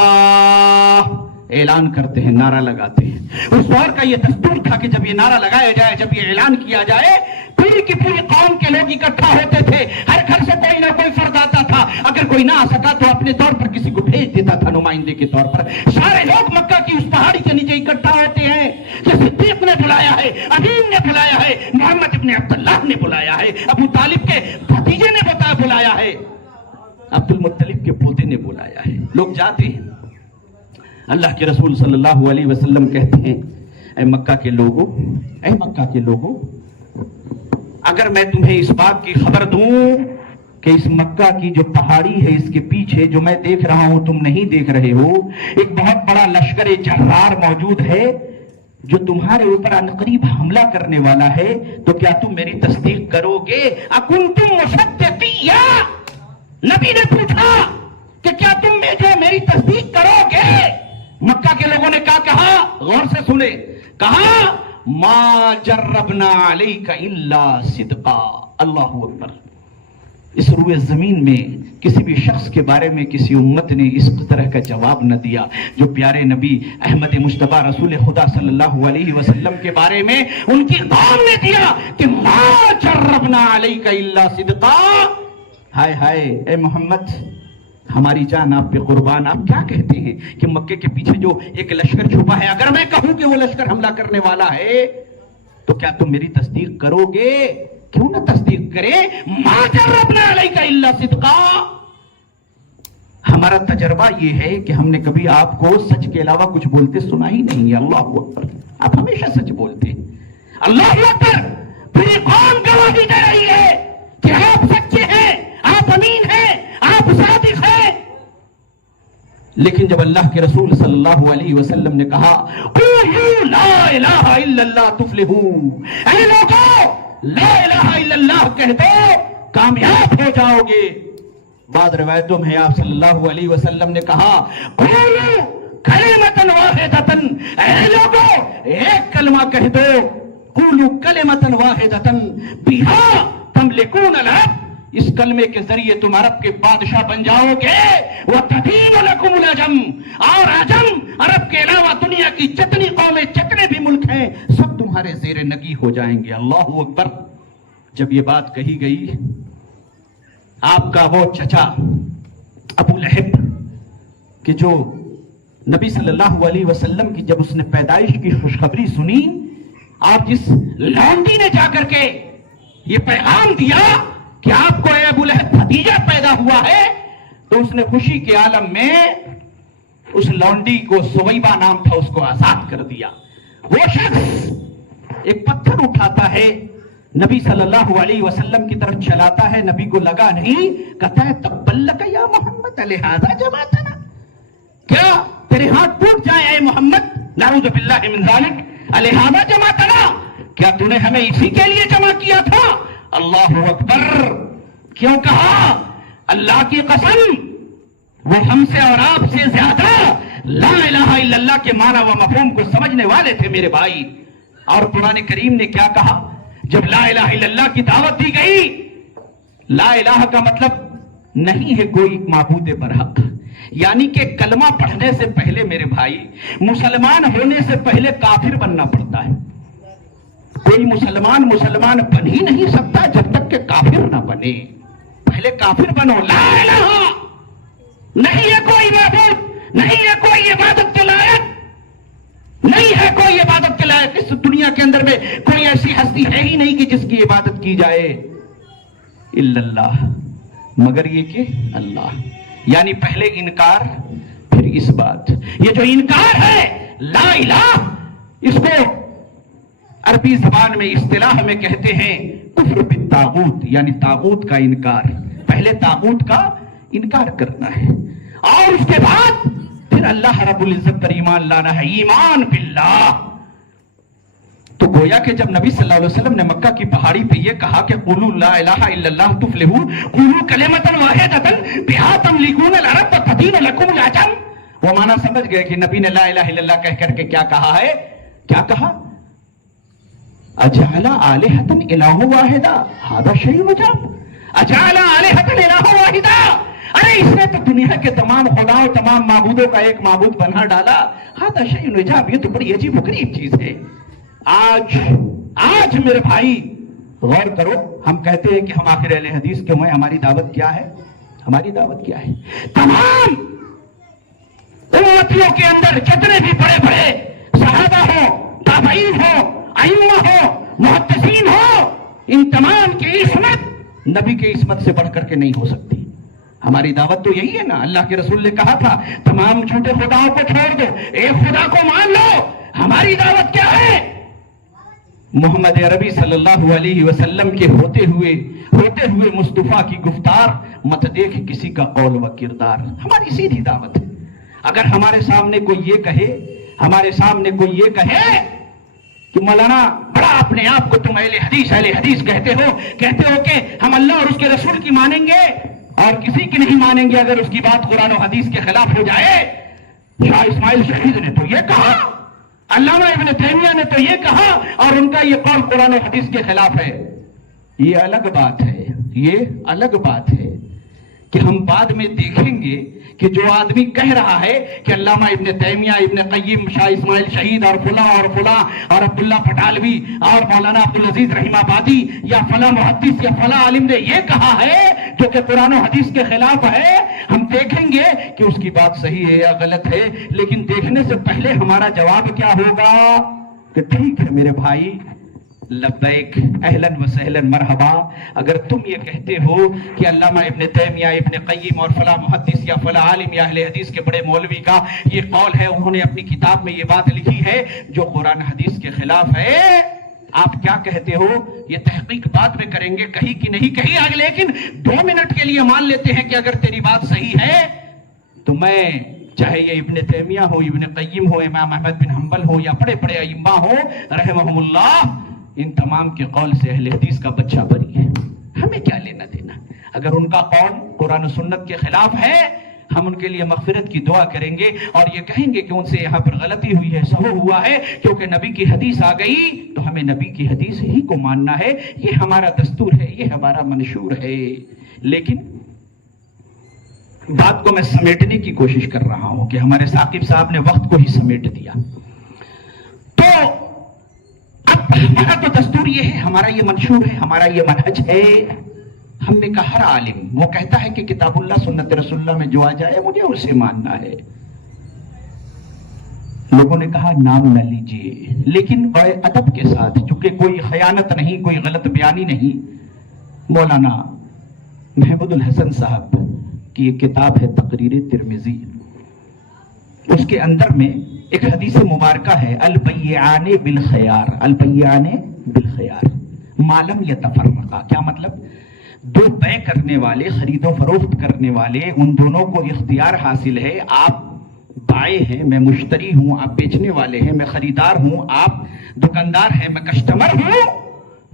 اعلان کرتے ہیں، نعرہ لگاتے ہیں۔ اس دور کا یہ دستور تھا کہ جب یہ نعرہ لگایا جائے، جب یہ اعلان کیا جائے، پوری کی پوری قوم کے لوگ اکٹھا ہوتے تھے، ہر گھر سے کوئی نہ کوئی فرد آتا تھا، اگر کوئی نہ آ سکا تو اپنے طور پر کسی کو بھیج دیتا تھا نمائندے کے طور پر۔ سارے لوگ مکہ کی اس پہاڑی کے نیچے اکٹھا ہوتے ہیں، کہ صدیق نے بلایا ہے، امین نے بلایا ہے، محمد ابن عبداللہ نے بلایا ہے، ابو طالب کے بھتیجے نے بلایا ہے، عبد المطلب کے پوتے نے بلایا ہے۔ لوگ جاتے ہیں، اللہ کے رسول صلی اللہ علیہ وسلم کہتے ہیں، اے مکہ کے لوگوں، اے مکہ کے لوگوں، اگر میں تمہیں اس بات کی خبر دوں کہ اس مکہ کی جو پہاڑی ہے اس کے پیچھے جو میں دیکھ رہا ہوں تم نہیں دیکھ رہے ہو، ایک بہت بڑا لشکر جرار موجود ہے جو تمہارے اوپر عنقریب حملہ کرنے والا ہے، تو کیا تم میری تصدیق کرو گے؟ اکنتم مصدقیہ، نبی نے پوچھا کہ کیا تم میری تصدیق کرو گے؟ مکہ کے لوگوں نے کیا کہا؟ غور سے سنے، کہا ما جربنا علیک الا صدقا۔ اللہ اکبر۔ اس روئے زمین میں کسی بھی شخص کے بارے میں کسی امت نے اس طرح کا جواب نہ دیا جو پیارے نبی احمد مصطفیٰ رسول خدا صلی اللہ علیہ وسلم کے بارے میں ان کی قوم نے دیا کہ ما جربنا علیک الا صدقا۔ ہائے ہائے اے محمد، ہماری جان آپ پہ قربان، آپ کیا کہتے ہیں کہ مکے کے پیچھے جو ایک لشکر چھپا ہے، اگر میں کہوں کہ وہ لشکر حملہ کرنے والا ہے تو کیا تم میری تصدیق کرو گے؟ کیوں نہ تصدیق کرے؟ ما جربنا علیک الا صدقا۔ ہمارا تجربہ یہ ہے کہ ہم نے کبھی آپ کو سچ کے علاوہ کچھ بولتے سنا ہی نہیں ہے۔ اللہ اکبر، آپ ہمیشہ سچ بولتے ہیں۔ اللہ اکبر، پوری قوم گواہی دے رہی ہے کہ آپ سچے ہیں، آپ امین ہیں، آپ صادق ہیں۔ لیکن جب اللہ کے رسول صلی اللہ علیہ وسلم نے کہا قولوا لا الہ الا اللہ تفلحوا، اے لوگوں لا الہ الا اللہ کہہ دو کامیاب ہو جاؤ گے۔ بعض روایتوں میں آپ صلی اللہ علیہ وسلم نے کہا قولوا کلمۃ واحدۃ، اے لوگوں ایک کلمہ کہہ دو، قولوا کلمۃ واحدۃ بہا تملکون الارض، اس کلمے کے ذریعے تم عرب کے بادشاہ بن جاؤ گے، وَتَدِينُ لَكُمُ الْعَجَمُ، اور عجم عرب کے علاوہ دنیا کی جتنی قومیں جتنے بھی ملک ہیں سب تمہارے زیر نگی ہو جائیں گے۔ اللہ اکبر۔ جب یہ بات کہی گئی، آپ کا وہ چچا ابو لہب کہ جو نبی صلی اللہ علیہ وسلم کی جب اس نے پیدائش کی خوشخبری سنی، آپ جس لونڈی نے جا کر کے یہ پیغام دیا کہ آپ کو اے ابو لہب بھتیجا پیدا ہوا ہے، تو اس نے خوشی کے عالم میں اس لونڈی کو سویبہ نام تھا، اس کو آزاد کر دیا۔ وہ شخص ایک پتھر اٹھاتا ہے، نبی صلی اللہ علیہ وسلم کی طرف چلاتا ہے، نبی کو لگا نہیں، کہتا ہے تبلک یا محمد لہذا جمعتنا، کیا تیرے ہاتھ ٹوٹ جائیں اے محمد، نعوذ باللہ من ذالک، لہذا جمعتنا، کیا تو نے ہمیں اسی کے لیے جمع کیا تھا؟ اللہ اکبر۔ کیوں کہا؟ اللہ کی قسم وہ ہم سے اور آپ سے زیادہ لا الہ الا اللہ کے معنی و مفہوم کو سمجھنے والے تھے میرے بھائی۔ اور قرآن کریم نے کیا کہا جب لا الہ الا اللہ کی دعوت دی گئی؟ لا الہ کا مطلب نہیں ہے کوئی معبود برحق، یعنی کہ کلمہ پڑھنے سے پہلے میرے بھائی مسلمان ہونے سے پہلے کافر بننا پڑتا ہے۔ کوئی مسلمان بن ہی نہیں سکتا جب تک کہ کافر نہ بنے، پہلے کافر بنو۔ لا الہ نہیں ہے کوئی معبود، نہیں ہے کوئی عبادت کے لائق، نہیں ہے کوئی عبادت کے لائق، اس دنیا کے اندر میں کوئی ایسی ہستی ہے ہی نہیں کہ جس کی عبادت کی جائے الا اللہ، مگر یہ کہ اللہ، یعنی پہلے انکار پھر اس بات۔ یہ جو انکار ہے لا الہ، اس کو عربی زبان میں اصطلاح میں کہتے ہیں کفر بالطاغوت، یعنی طاغوت کا انکار۔ پہلے طاغوت کا انکار کرنا ہے اور اس کے بعد پھر اللہ رب العزت پر ایمان لانا ہے، ایمان باللہ۔ تو گویا کہ جب نبی صلی اللہ علیہ وسلم نے مکہ کی پہاڑی پہ یہ کہا کہ قولوا لا الہ الا اللہ تفلحوا، قولوا کلمۃ واحدۃ بہا تملکون الارض وتدین لکم العجم، وہ معنی سمجھ گئے کہ نبی نے لا الہ الا اللہ کہہ کر کے کیا کہا ہے؟ کیا کہا؟ اجعل آلہۃ الہ واحدہ ھذا شیء عجب، اجعل آلہۃ الہ واحدہ، ارے اس نے تو دنیا کے تمام خداؤں تمام معبودوں کا ایک معبود بنا ڈالا، ھذا شیء عجب، یہ تو بڑی عجیب و غریب چیز ہے۔ آج میرے بھائی غور کرو، ہم کہتے ہیں کہ ہم آخر اہل حدیث کے ہوئے، ہماری دعوت کیا ہے؟ ہماری دعوت کیا ہے؟ تمام امتیوں کے اندر جتنے بھی بڑے بڑے صحابہ ہو، تابعین ہو، ائمہ ہو، محدثین ہو، ان تمام کی عصمت نبی کی عصمت سے بڑھ کر کے نہیں ہو سکتی۔ ہماری دعوت تو یہی ہے نا، اللہ کے رسول نے کہا تھا تمام جھوٹے خداؤں کو چھوڑ دو، ایک خدا کو مان لو۔ ہماری دعوت کیا ہے؟ محمد عربی صلی اللہ علیہ وسلم کے ہوتے ہوئے مصطفیٰ کی گفتار مت دیکھ کسی کا قول و کردار. ہماری سیدھی دعوت ہے. اگر ہمارے سامنے کوئی یہ کہے کہ مولانا بڑا اپنے آپ کو تم اہل حدیث کہتے ہو کہ ہم اللہ اور اس کے رسول کی مانیں گے اور کسی کی نہیں مانیں گے اگر اس کی بات قرآن و حدیث کے خلاف ہو جائے. شاہ اسماعیل شہید نے تو یہ کہا, علامہ ابن تیمیہ نے تو یہ کہا, اور ان کا یہ قول قرآن و حدیث کے خلاف ہے. یہ الگ بات ہے کہ ہم بعد میں دیکھیں گے کہ جو آدمی کہہ رہا ہے کہ علامہ ابن تیمیہ, ابن قیم, شاہ اسماعیل شہید اور فلاں اور عبداللہ پٹالوی اور مولانا عبدالعزیز رحیم آبادی یا فلاں محدث یا فلاں عالم نے یہ کہا ہے جو کہ قرآن و حدیث کے خلاف ہے, ہم دیکھیں گے کہ اس کی بات صحیح ہے یا غلط ہے. لیکن دیکھنے سے پہلے ہمارا جواب کیا ہوگا کہ ٹھیک ہے میرے بھائی, لبیک, اہلاً و سہلاً, مرحبا. اگر تم یہ کہتے ہو کہ علامہ ابن تیمیہ, ابن قیم اور فلاں محدث یا فلاں عالم یا اہل حدیث کے بڑے مولوی کا یہ قول ہے, انہوں نے اپنی کتاب میں یہ بات لکھی ہے جو قرآن حدیث کے خلاف ہے, آپ کیا کہتے ہو؟ یہ تحقیق بعد میں کریں گے, کہیں کی نہیں کہیں آگے, لیکن 2 منٹ کے لیے مان لیتے ہیں کہ اگر تیری بات صحیح ہے تو میں, چاہے یہ ابن تیمیہ ہو, ابن قیم ہو, امام احمد بن حنبل ہو یا بڑے بڑے ائمہ ہو رحمہم اللہ, ان تمام کے قول سے اہل حدیث کا بچہ بری ہے. ہمیں کیا لینا دینا؟ اگر ان کا قول قرآن و سنت کے خلاف ہے ہم ان کے لیے مغفرت کی دعا کریں گے اور یہ کہیں گے کہ ان سے یہاں پر غلطی ہوئی ہے, سہو ہوا ہے, کیونکہ نبی کی حدیث آ گئی تو ہمیں نبی کی حدیث ہی کو ماننا ہے. یہ ہمارا دستور ہے, یہ ہمارا منشور ہے. لیکن بات کو میں سمیٹنے کی کوشش کر رہا ہوں کہ ہمارے ثاقب صاحب نے وقت کو ہی سمیٹ دیا. تو اب ہمارا تو دستور یہ ہے, ہمارا یہ منشور ہے, ہمارا یہ منہج ہے. ہم نے کہا ہر عالم وہ کہتا ہے کہ کتاب اللہ سنت رسول اللہ میں جو آ جائے مجھے اسے ماننا ہے. لوگوں نے کہا نام نہ لیجئے, لیکن بڑے ادب کے ساتھ, چونکہ کوئی خیانت نہیں, کوئی غلط بیانی نہیں. مولانا محمود الحسن صاحب کی ایک کتاب ہے تقریر ترمذی, اس کے اندر میں ایک حدیث مبارکہ ہے, البیعان بالخیار, البیعان بالخیار ما لم یتفرقا. کیا مطلب؟ دو بے کرنے والے, خرید و فروخت کرنے والے, ان دونوں کو اختیار حاصل ہے. آپ بائے ہیں, میں مشتری ہوں, آپ بیچنے والے ہیں, میں خریدار ہوں, آپ دکاندار ہیں, میں کسٹمر ہوں,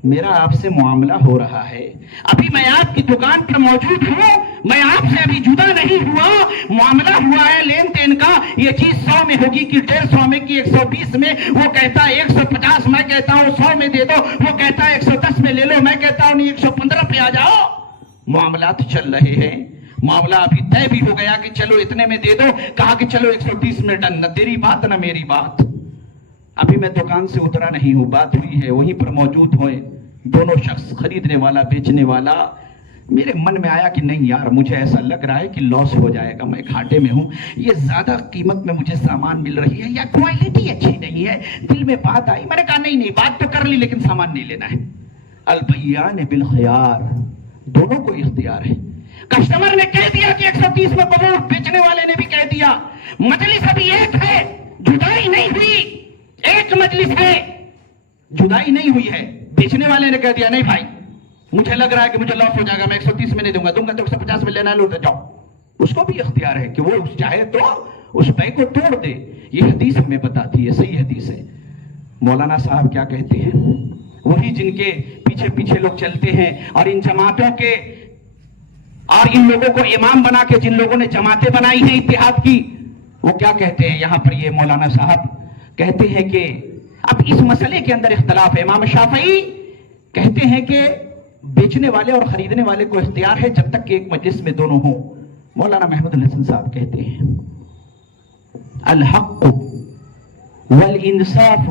میرا آپ سے معاملہ ہو رہا ہے. ابھی میں آپ کی دکان پر موجود ہوں, میں آپ سے ابھی جدا نہیں ہوا, معاملہ ہوا ہے لین دین کا. یہ چیز 100 میں ہوگی کہ 150 میں کہ 120 میں, وہ کہتا ہے 150, میں کہتا ہوں 100 میں دے دو, وہ کہتا ہے 110 میں لے لو, میں کہتا ہوں نہیں 115 پہ آ جاؤ. معاملات چل رہے ہیں, معاملہ ابھی طے بھی ہو گیا کہ چلو اتنے میں دے دو, کہا کہ چلو 130 میں ڈن, نہ تیری بات نہ میری بات. ابھی میں دکان سے اترا نہیں ہوں, بات ہوئی ہے, وہیں پر موجود ہوئے دونوں شخص, خریدنے والا بیچنے والا. میرے من میں آیا کہ نہیں یار, مجھے ایسا لگ رہا ہے کہ لاس ہو جائے گا, میں گھاٹے میں ہوں, یہ زیادہ قیمت میں مجھے سامان مل رہی ہے یا کوالٹی اچھی نہیں ہے. دل میں بات آئی, میں نے کہا نہیں بات تو کر لی لیکن سامان نہیں لینا ہے. البیعان بالخیار, دونوں کو اختیار ہے. کسٹمر نے کہہ دیا کہ 130 میں قبول, بیچنے والے نے بھی کہہ دیا. مجلس ابھی ایک ہے, جدائی نہیں ہوئی, ایک مجلس ہے, جدائی نہیں ہوئی ہے. بیچنے والے نے کہہ دیا نہیں بھائی مجھے لگ رہا ہے کہ مجھے لاس ہو جائے گا, میں 130 میں نہیں دوں گا تو 150 میں لینا لو, جاؤ. اس کو بھی اختیار ہے کہ وہ چاہے تو اس بے کو توڑ دے. یہ حدیث ہمیں بتاتی ہے, صحیح حدیث ہے. مولانا صاحب کیا کہتے ہیں, وہی جن کے پیچھے پیچھے لوگ چلتے ہیں اور ان جماعتوں کے اور ان لوگوں کو امام بنا کے جن لوگوں نے جماعتیں بنائی ہیں اتحاد کی, وہ کیا کہتے ہیں یہاں پر, یہ مولانا صاحب کہتے ہیں کہ اب اس مسئلے کے اندر اختلاف ہے. امام شافعی کہتے ہیں کہ بیچنے والے اور خریدنے والے کو اختیار ہے جب تک کہ ایک مجلس میں دونوں ہوں. مولانا محمود الحسن صاحب کہتے ہیں الحق والانصاف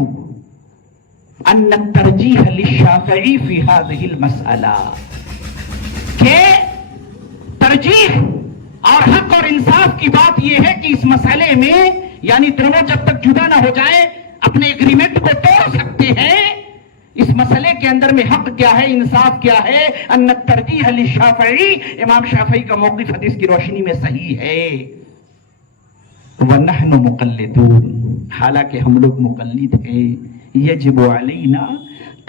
ان الترجیح للشافعی فی هذه المسئلہ, کہ ترجیح اور حق اور انصاف کی بات یہ ہے کہ اس مسئلے میں, یعنی دونوں جب تک جدا نہ ہو جائیں اپنے ایگریمنٹ کو توڑ سکتے ہیں. اس مسئلے کے اندر میں حق کیا ہے, انصاف کیا ہے, ان الترجیح للشافعی, امام شافعی کا موقف حدیث کی روشنی میں صحیح ہے. وَنَحْنُ مُقَلِّدُونَ, حالانکہ ہم لوگ مقلد ہیں. یجب علینا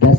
10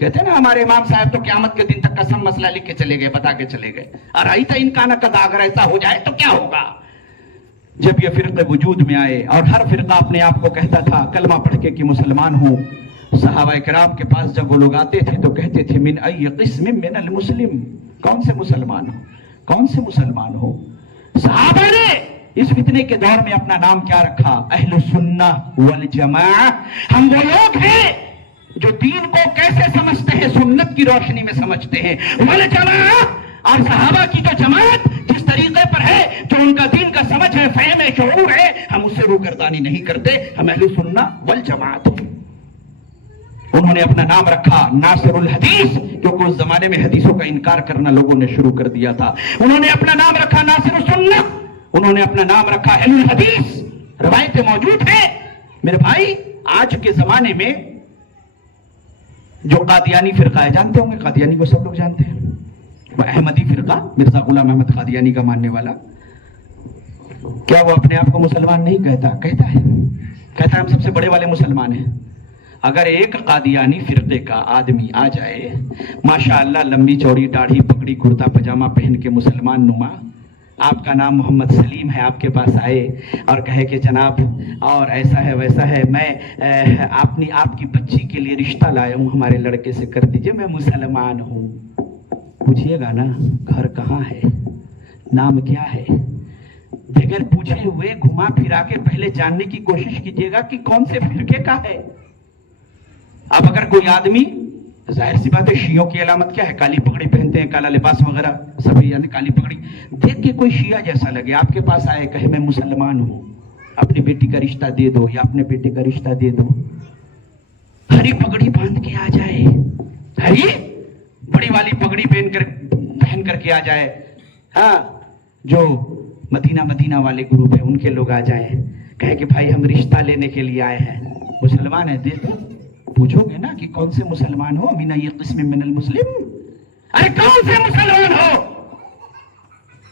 کہتے ہیں نا ہمارے امام صاحب تو قیامت کے دن تک قسم مسئلہ لکھ کے چلے گئے، بتا کے چلے گئے، ارائیت ان کان کذا، اگر ایسا ہو جائے تو کیا ہوگا؟ جب یہ فرقے وجود میں آئے اور ہر فرقہ اپنے آپ کو کہتا تھا کلمہ پڑھ کے کہ مسلمان ہوں، صحابہ کرام کے پاس جب وہ لوگ آتے تھے تو کہتے تھے من ای قسم من المسلم، کون سے مسلمان ہو، کون سے مسلمان ہو؟ صحابہ نے اس فتنے کے دور میں اپنا نام کیا رکھا؟ اہل سنہ والجماعہ، ہم وہ لوگ ہیں جو دین کو کیسے سمجھتے ہیں؟ سنت کی روشنی میں سمجھتے ہیں، والجماعہ، اور صحابہ کی جو جماعت جس طریقے پر ہے، جو ان کا دین کا سمجھ ہے، فہم ہے، شعور ہے، ہم اس سے روگردانی نہیں کرتے، ہم اہل سنہ والجماعت ہیں۔ انہوں نے اپنا نام رکھا ناصر الحدیث، کیونکہ اس زمانے میں حدیثوں کا انکار کرنا لوگوں نے شروع کر دیا تھا۔ انہوں نے اپنا نام رکھا ناصر السنہ، انہوں نے اپنا نام رکھا اہل الحدیث۔ روایتیں موجود ہیں میرے بھائی۔ آج کے زمانے میں جو قادیانی فرقہ ہے، جانتے ہوں گے قادیانی کو، سب لوگ جانتے ہیں، وہ احمدی فرقہ، مرزا غلام احمد قادیانی کا ماننے والا، کیا وہ اپنے آپ کو مسلمان نہیں کہتا؟ کہتا ہے ہم سب سے بڑے والے مسلمان ہیں۔ اگر ایک قادیانی فرقے کا آدمی آ جائے، ماشاءاللہ لمبی چوڑی داڑھی پگڑی کرتا پجامہ پہن کے مسلمان نما، آپ کا نام محمد سلیم ہے، آپ کے پاس آئے اور کہے کہ جناب اور ایسا ہے ویسا ہے، میں آپ کی بچی کے لیے رشتہ لایا ہوں، ہمارے لڑکے سے کر دیجئے، میں مسلمان ہوں، پوچھئے گا نا گھر کہاں ہے، نام کیا ہے؟ بغیر پوچھے ہوئے گھما پھرا کے پہلے جاننے کی کوشش کیجئے گا کہ کون سے فرقے کا ہے۔ اب اگر کوئی آدمی، ظاہر سی بات ہے شیعوں کی علامت کیا ہے؟ کالی پگڑی پہنتے ہیں، کالا لباس وغیرہ سب، یعنی کالی پگڑی دیکھ کے کوئی شیعہ جیسا لگے، آپ کے پاس آئے کہے میں مسلمان ہوں، اپنی بیٹی کا رشتہ دے دو یا اپنے بیٹے کا رشتہ دے دو، ہری پگڑی باندھ کے آ جائے، ہری بڑی والی پگڑی پہن کر کے آ جائے، ہاں جو مدینہ والے گروپ ہیں ان کے لوگ آ جائیں، کہے کہ بھائی ہم رشتہ لینے کے لیے آئے ہیں، مسلمان ہے، دے دو۔ پوچھو گے نا کہ کون سے مسلمان ہو؟ من ای قسم من المسلم، ارے کون سے مسلمان ہو؟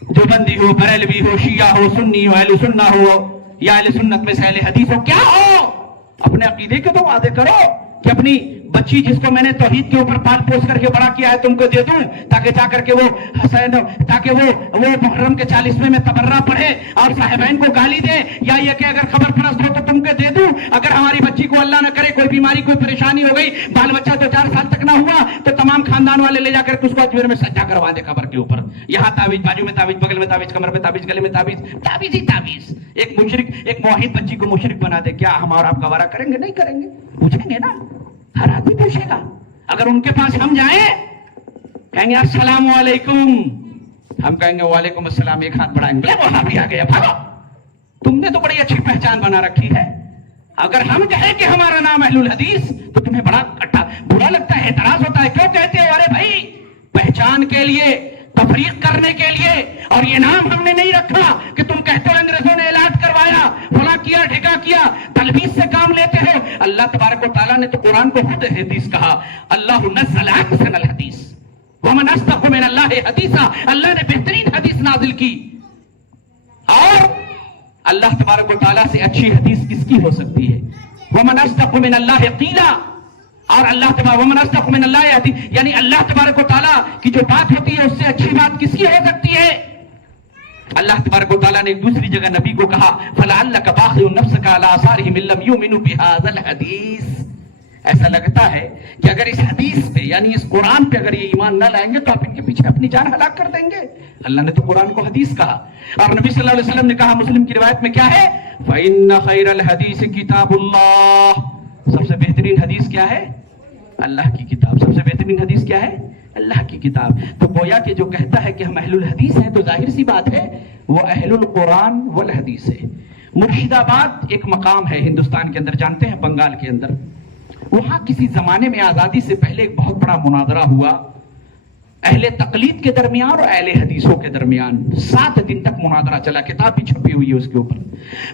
جو بندی ہو، بریلوی ہو، شیعہ ہو، سنی ہو، اہل سنہ ہو یا اہل سنت میں سے اہل حدیث ہو، کیا ہو؟ اپنے عقیدے کے تو وعدے کرو کہ اپنی بچی جس کو میں نے توحید کے اوپر پال پوس کر کے بڑا کیا ہے تم کو دے دوں، تاکہ جا کر کے وہ حسین، تاکہ وہ محرم کے 40ویں میں تبرہ پڑھے اور صاحبین کو گالی دے، یا یہ کہ اگر خبر پرست ہو تو تم کو دے دوں، اگر ہماری بچی کو اللہ نہ کرے کوئی بیماری کوئی پریشانی ہو گئی، بال بچہ تو 4 سال تک نہ ہوا، تو تمام خاندان والے لے جا کر اس کو اجمیر میں سجدہ کروا دے قبر کے اوپر، یہاں تعویذ، بازو میں تعویذ، بغل میں تعویذ، کمر میں تعویذ، گلے میں تعویذ، تعویذ ہی تعویذ۔ ایک مشرک، ایک موحد بچی کو مشرک بنا دے، کیا ہم اور آپ گوارا کریں گے؟ نہیں کریں گے، پوچھیں گے نا، ہر آدمی پوچھے گا۔ اگر ان کے پاس ہم جائیں، کہیں گے السلام علیکم، ہم کہیں گے وعلیکم السلام، ایک ہاتھ بڑھائیں گے، وہاں بھی آ گیا، بھاگو، تم نے تو بڑی اچھی پہچان بنا رکھی ہے۔ اگر ہم کہیں کہ ہمارا نام اہل الحدیث تو تمہیں بڑا برا لگتا ہے، اعتراض ہوتا ہے، کیوں کہتے ہو؟ ارے بھائی پہچان کے لیے، تفریق کرنے کے لیے، اور یہ نام ہم نے نہیں رکھا کہ تم کہتے ہو انگریزوں نے علاج کروایا، فلاں کیا، ڈھکا کیا، تلبیس سے کام لیتے ہو۔ اللہ تبارک و تعالیٰ نے تو قرآن کو خود حدیث کہا، اللہ نزل احسن الحدیث ومن اصدق من اللہ حدیثا، اللہ نے بہترین حدیث نازل کی، اور اللہ تبارک و تعالیٰ سے اچھی حدیث کس کی ہو سکتی ہے؟ ومن اصدق من اللہ قیلا، اور اللہ تبارک ومن اصدق من اللہ حدیث، یعنی اللہ تبارک و تعالیٰ کی جو بات ہوتی ہے اس سے اچھی بات کس کی ہو سکتی ہے؟ اللہ تبارک و تعالیٰ نے ایک دوسری جگہ نبی کو کہا فَلَعَلَّكَ بَاخِعٌ نَفْسَكَ عَلَىٰ آثَارِهِمْ إِن لَّمْ يُؤْمِنُوا بِهَٰذَا الْحَدِيثِ۔ ایسا لگتا ہے کہ اگر اس حدیث پہ، یعنی اس قرآن پہ اگر یہ ایمان نہ لائیں گے تو آپ ان کے پیچھے اپنی جان ہلاک کر دیں گے۔ اللہ نے تو قرآن کو حدیث کہا، اور نبی صلی اللہ علیہ وسلم نے کہا، مسلم کی روایت میں کیا ہے؟ فَإِنَّ خَيْرَ الْحَدِيثِ كِتَابُ اللَّهِ، سب سے بہترین حدیث کیا ہے؟ اللہ کی کتاب۔ سب سے بہترین حدیث کیا ہے؟ اللہ کی کتاب۔ تو گویا کہ جو کہتا ہے کہ ہم اہل الحدیث ہیں تو ظاہر سی بات ہے وہ اہل القرآن والحدیث ہے۔ مرشد آباد ایک مقام ہے ہندوستان کے اندر، جانتے ہیں بنگال کے اندر، وہاں کسی زمانے میں آزادی سے پہلے ایک بہت بڑا مناظرہ ہوا اہل تقلید کے درمیان اور اہل حدیثوں کے درمیان۔ 7 دن تک مناظرہ چلا، کتاب بھی چھپی ہوئی ہے اس کے اوپر۔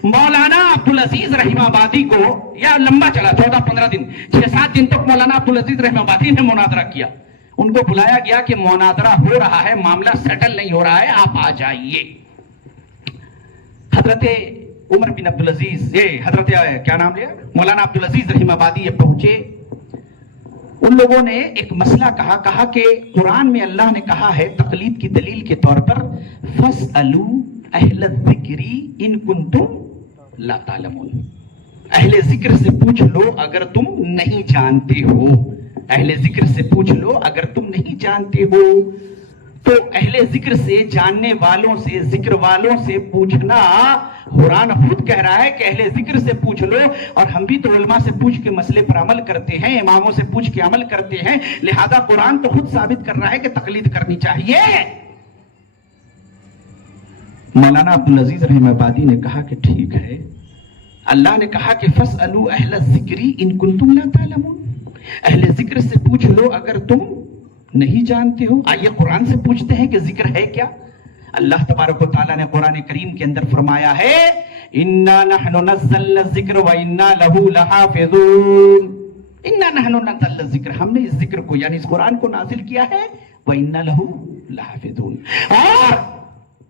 مولانا عبدالعزیز رحیم آبادی کو، یا لمبا چلا 14-15 دن، 6-7 دن تک مولانا عبدالعزیز رحیم آبادی نے مناظرہ کیا۔ ان کو بلایا گیا کہ مناظرہ ہو رہا ہے، معاملہ سیٹل نہیں ہو رہا ہے، آپ آ جائیے۔ حضرت عمر بن عبدالعزیز، حضرت کیا نام لیا، مولانا عبدالعزیز رحیم آبادی یہ پہنچے۔ ان لوگوں نے ایک مسئلہ کہا کہ قرآن میں اللہ نے کہا ہے تقلید کی دلیل کے طور پر فَاسْأَلُوا أَهْلَ الذِّكْرِ إِن كُنتُمْ لَا تَعْلَمُونَ، اہل ذکر سے پوچھ لو اگر تم نہیں جانتے ہو، اہل ذکر سے پوچھ لو اگر تم نہیں جانتے ہو۔ تو اہل ذکر سے، جاننے والوں سے، ذکر والوں سے پوچھنا، قرآن خود کہہ رہا ہے کہ اہل ذکر سے پوچھ لو، اور ہم بھی تو علماء سے پوچھ کے مسئلے پر عمل کرتے ہیں، اماموں سے پوچھ کے عمل کرتے ہیں، لہذا قرآن تو خود ثابت کر رہا ہے کہ تقلید کرنی چاہیے۔ مولانا عبدالعزیز رحمہ آبادی نے کہا کہ ٹھیک ہے، اللہ نے کہا کہ فَاسْأَلُوا أَهْلَ الذِّكْرِ إِن كُنتُمْ لَا تَعْلَمُونَ، اہل ذکر سے پوچھ لو اگر تم نہیں جانتے ہو۔ آئیے قرآن سے پوچھتے ہیں کہ ذکر ہے کیا۔ اللہ تبارک و تعالیٰ نے قرآن کریم کے اندر فرمایا ہے اِنَّا نَحْنُ نَزَّلْنَا الذِّكْرَ وَإِنَّا لَهُ لَحَافِظُونَ، اِنَّا نَحْنُ نَزَّلْنَا الذِّكْرَ، ہم نے اس ذکر کو یعنی اس قرآن کو نازل کیا ہے، وَإِنَّا لَهُ لَحَافِظُونَ، اور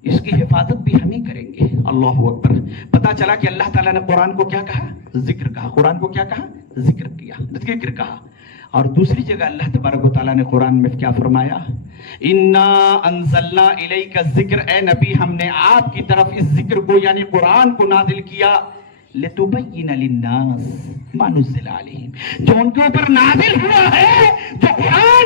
اس کی حفاظت بھی ہم ہی کریں گے۔ اللہ اکبر۔ پتا چلا کہ اللہ تعالیٰ نے قرآن کو کیا کہا؟ ذکر کہا۔ قرآن کو کیا کہا؟ ذکر کیا، ذکر کہا۔ اور دوسری جگہ اللہ تبارک و تعالیٰ نے قرآن میں کیا فرمایا؟ اِنَّا أَنزَلْنَا إِلَيْكَ الذِّكْرَ، اے نبی ہم نے آپ کی طرف اس ذکر کو یعنی قرآن کو نازل کیا، لِتُبَيِّنَ لِلنَّاسِ مَا نُزِّلَ عَلَيْهِمْ، جو ان کے اوپر نازل ہوا ہے جو قرآن،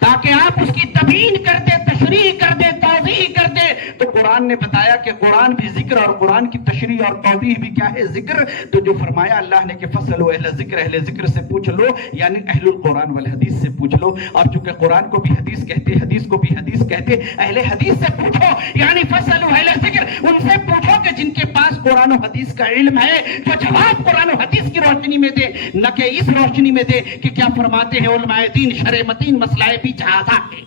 تاکہ آپ اس کی تبیین کر دے، تشریح کر دے، توضیح کر دے۔ تو قرآن نے بتایا کہ قرآن بھی ذکر، اور قرآن کی تشریح اور توضیح بھی کیا ہے؟ ذکر۔ تو جو فرمایا اللہ نے کہ فَاسْأَلُوا أَهْلَ الذِّكْرِ، اہل ذکر سے پوچھ لو، یعنی اہل القرآن والحدیث سے پوچھ لو۔ اور چونکہ قرآن کو بھی حدیث کہتے، حدیث کو بھی حدیث کہتے، اہل حدیث سے پوچھو، یعنی فَاسْأَلُوا أَهْلَ الذِّكْرِ، ان سے پوچھو کہ جن کے پاس قرآن و حدیث کا علم ہے، جو جواب قرآن و حدیث کی روشنی میں دے، نہ کہ اس روشنی میں دے کہ کیا فرماتے ہیں علماء دین شرع متین مسئلہ بھی جہازہ کے۔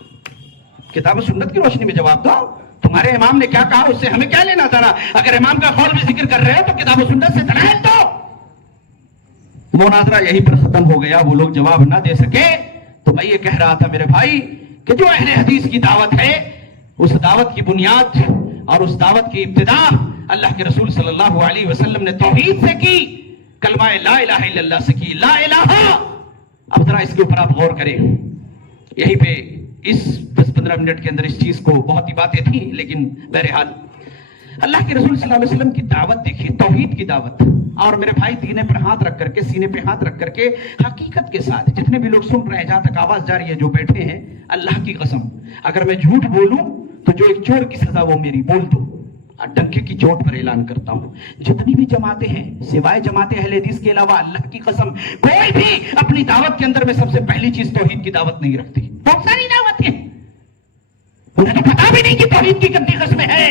کتاب و سنت کی روشنی میں جواب دو، تمہارے امام نے کیا کہا اس سے ہمیں کیا لینا تھا؟ اگر امام کا قول بھی ذکر کر رہے ہو تو کتاب و سنت سے دلائل دو۔ مناظرہ یہی پر ختم ہو گیا، وہ لوگ جواب نہ دے سکے۔ تو میں یہ کہہ رہا تھا میرے بھائی کہ جو اہل حدیث کی دعوت ہے، اس دعوت کی بنیاد اور اس دعوت کی ابتدا اللہ کے رسول صلی اللہ علیہ وسلم نے توحید سے کی، کلمہ لا الہ الا اللہ سے کی، لا الہ۔ اب ذرا اس کے اوپر آپ غور کریں، یہیں پہ اس 10-15 منٹ کے اندر اس چیز کو، بہت ہی باتیں تھیں لیکن بہرحال اللہ کے رسول صلی اللہ علیہ وسلم کی دعوت دیکھیے، توحید کی دعوت۔ اور میرے بھائی سینے پر ہاتھ رکھ کر کے، سینے پہ ہاتھ رکھ کر کے حقیقت کے ساتھ جتنے بھی لوگ سن رہے ہیں، جہاں تک آواز جا رہی ہے، جو بیٹھے ہیں، اللہ کی قسم اگر میں جھوٹ بولوں تو جو ایک چور کی سزا وہ میری بول دو، ڈنکے کی چوٹ پر اعلان کرتا ہوں، جتنی بھی جماعتیں ہیں سوائے جماعت اہل حدیث کے علاوہ، اللہ کی قسم کوئی بھی اپنی دعوت کے اندر میں سب سے پہلی چیز توحید کی دعوت نہیں رکھتی۔ بہت ساری دعوت ہے، انہیں تو پتا بھی نہیں کہ توحید کی کتنی قسمیں ہے،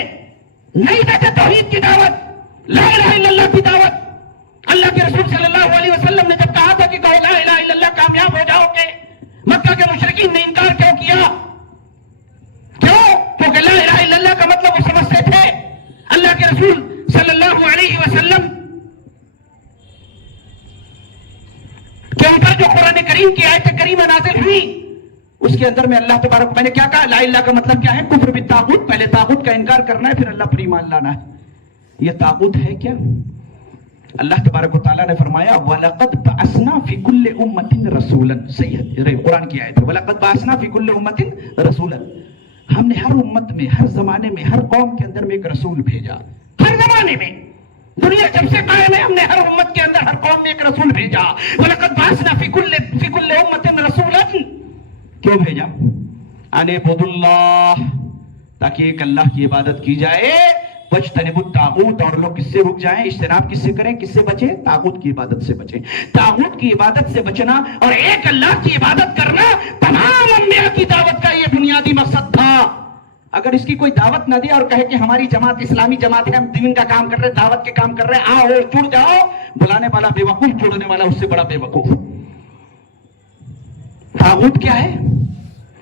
نہیں دیتے توحید کی دعوت، لا الہ الا اللہ کی دعوت۔ اللہ کے رسول صلی اللہ علیہ وسلم نے جب کہا تھا کہ کہو لا الہ الا اللہ کامیاب ہو جاؤ گے، مکہ کے مشرکین نے انکار کیوں کیا؟ کیوں؟ کیونکہ لا الہ الا اللہ کا مطلب وہ سمجھتے تھے اللہ کے رسول صلی اللہ علیہ وسلم کے اوپر جو قرآن کریم کی آیت کریمہ نازل ہوئی، اس کے اندر میں اللہ تبارک، میں نے کیا کہا؟ لا الہ کا مطلب کیا ہے؟ کفر بالطاغوت، پہلے طاغوت کا انکار کرنا ہے، پھر اللہ پر ایمان لانا ہے۔ یہ طاغوت ہے کیا؟ اللہ تبارک و تعالیٰ نے فرمایا وَلَقَدْ بَعَثْنَا فِي كُلِّ أُمَّةٍ رَسُولًا، صحیح قرآن کی آیت ہے، وَلَقَدْ بَعَثْنَا فِي كُلِّ أُمَّةٍ رَسُولًا، ہم نے ہر امت میں، ہر زمانے میں، ہر قوم کے اندر میں ایک رسول بھیجا، ہر زمانے میں، دنیا جب سے قائم ہے ہم نے ہر امت کے اندر، ہر قوم میں ایک رسول بھیجا۔ وَلَقَدْ بَعَثْنَا فِي كُلِّ أُمَّةٍ رَسُولًا، کیوں بھیجا؟ أَنِ اعْبُدُوا اللَّهَ، تاکہ ایک اللہ کی عبادت کی جائے، وَاجْتَنِبُوا الطَّاغُوتَ، اور لوگ کس سے رک جائیں، اجتناب کس سے کریں، کس سے بچیں؟ طاغوت کی عبادت سے بچیں۔ طاغوت کی عبادت سے بچنا اور ایک اللہ کی عبادت کرنا تمام انبیاء کی دعوت کا یہ بنیادی مقصد تھا۔ اگر اس کی کوئی دعوت نہ دے اور کہے کہ ہماری جماعت اسلامی جماعت ہے، ہم دین کا کام کر رہے ہیں، دعوت کے کام کر رہے ہیں، آؤ جڑ جاؤ، بلانے والا بے وقوف، جڑنے والا اس سے بڑا بے وقوف۔ طاغوت کیا ہے؟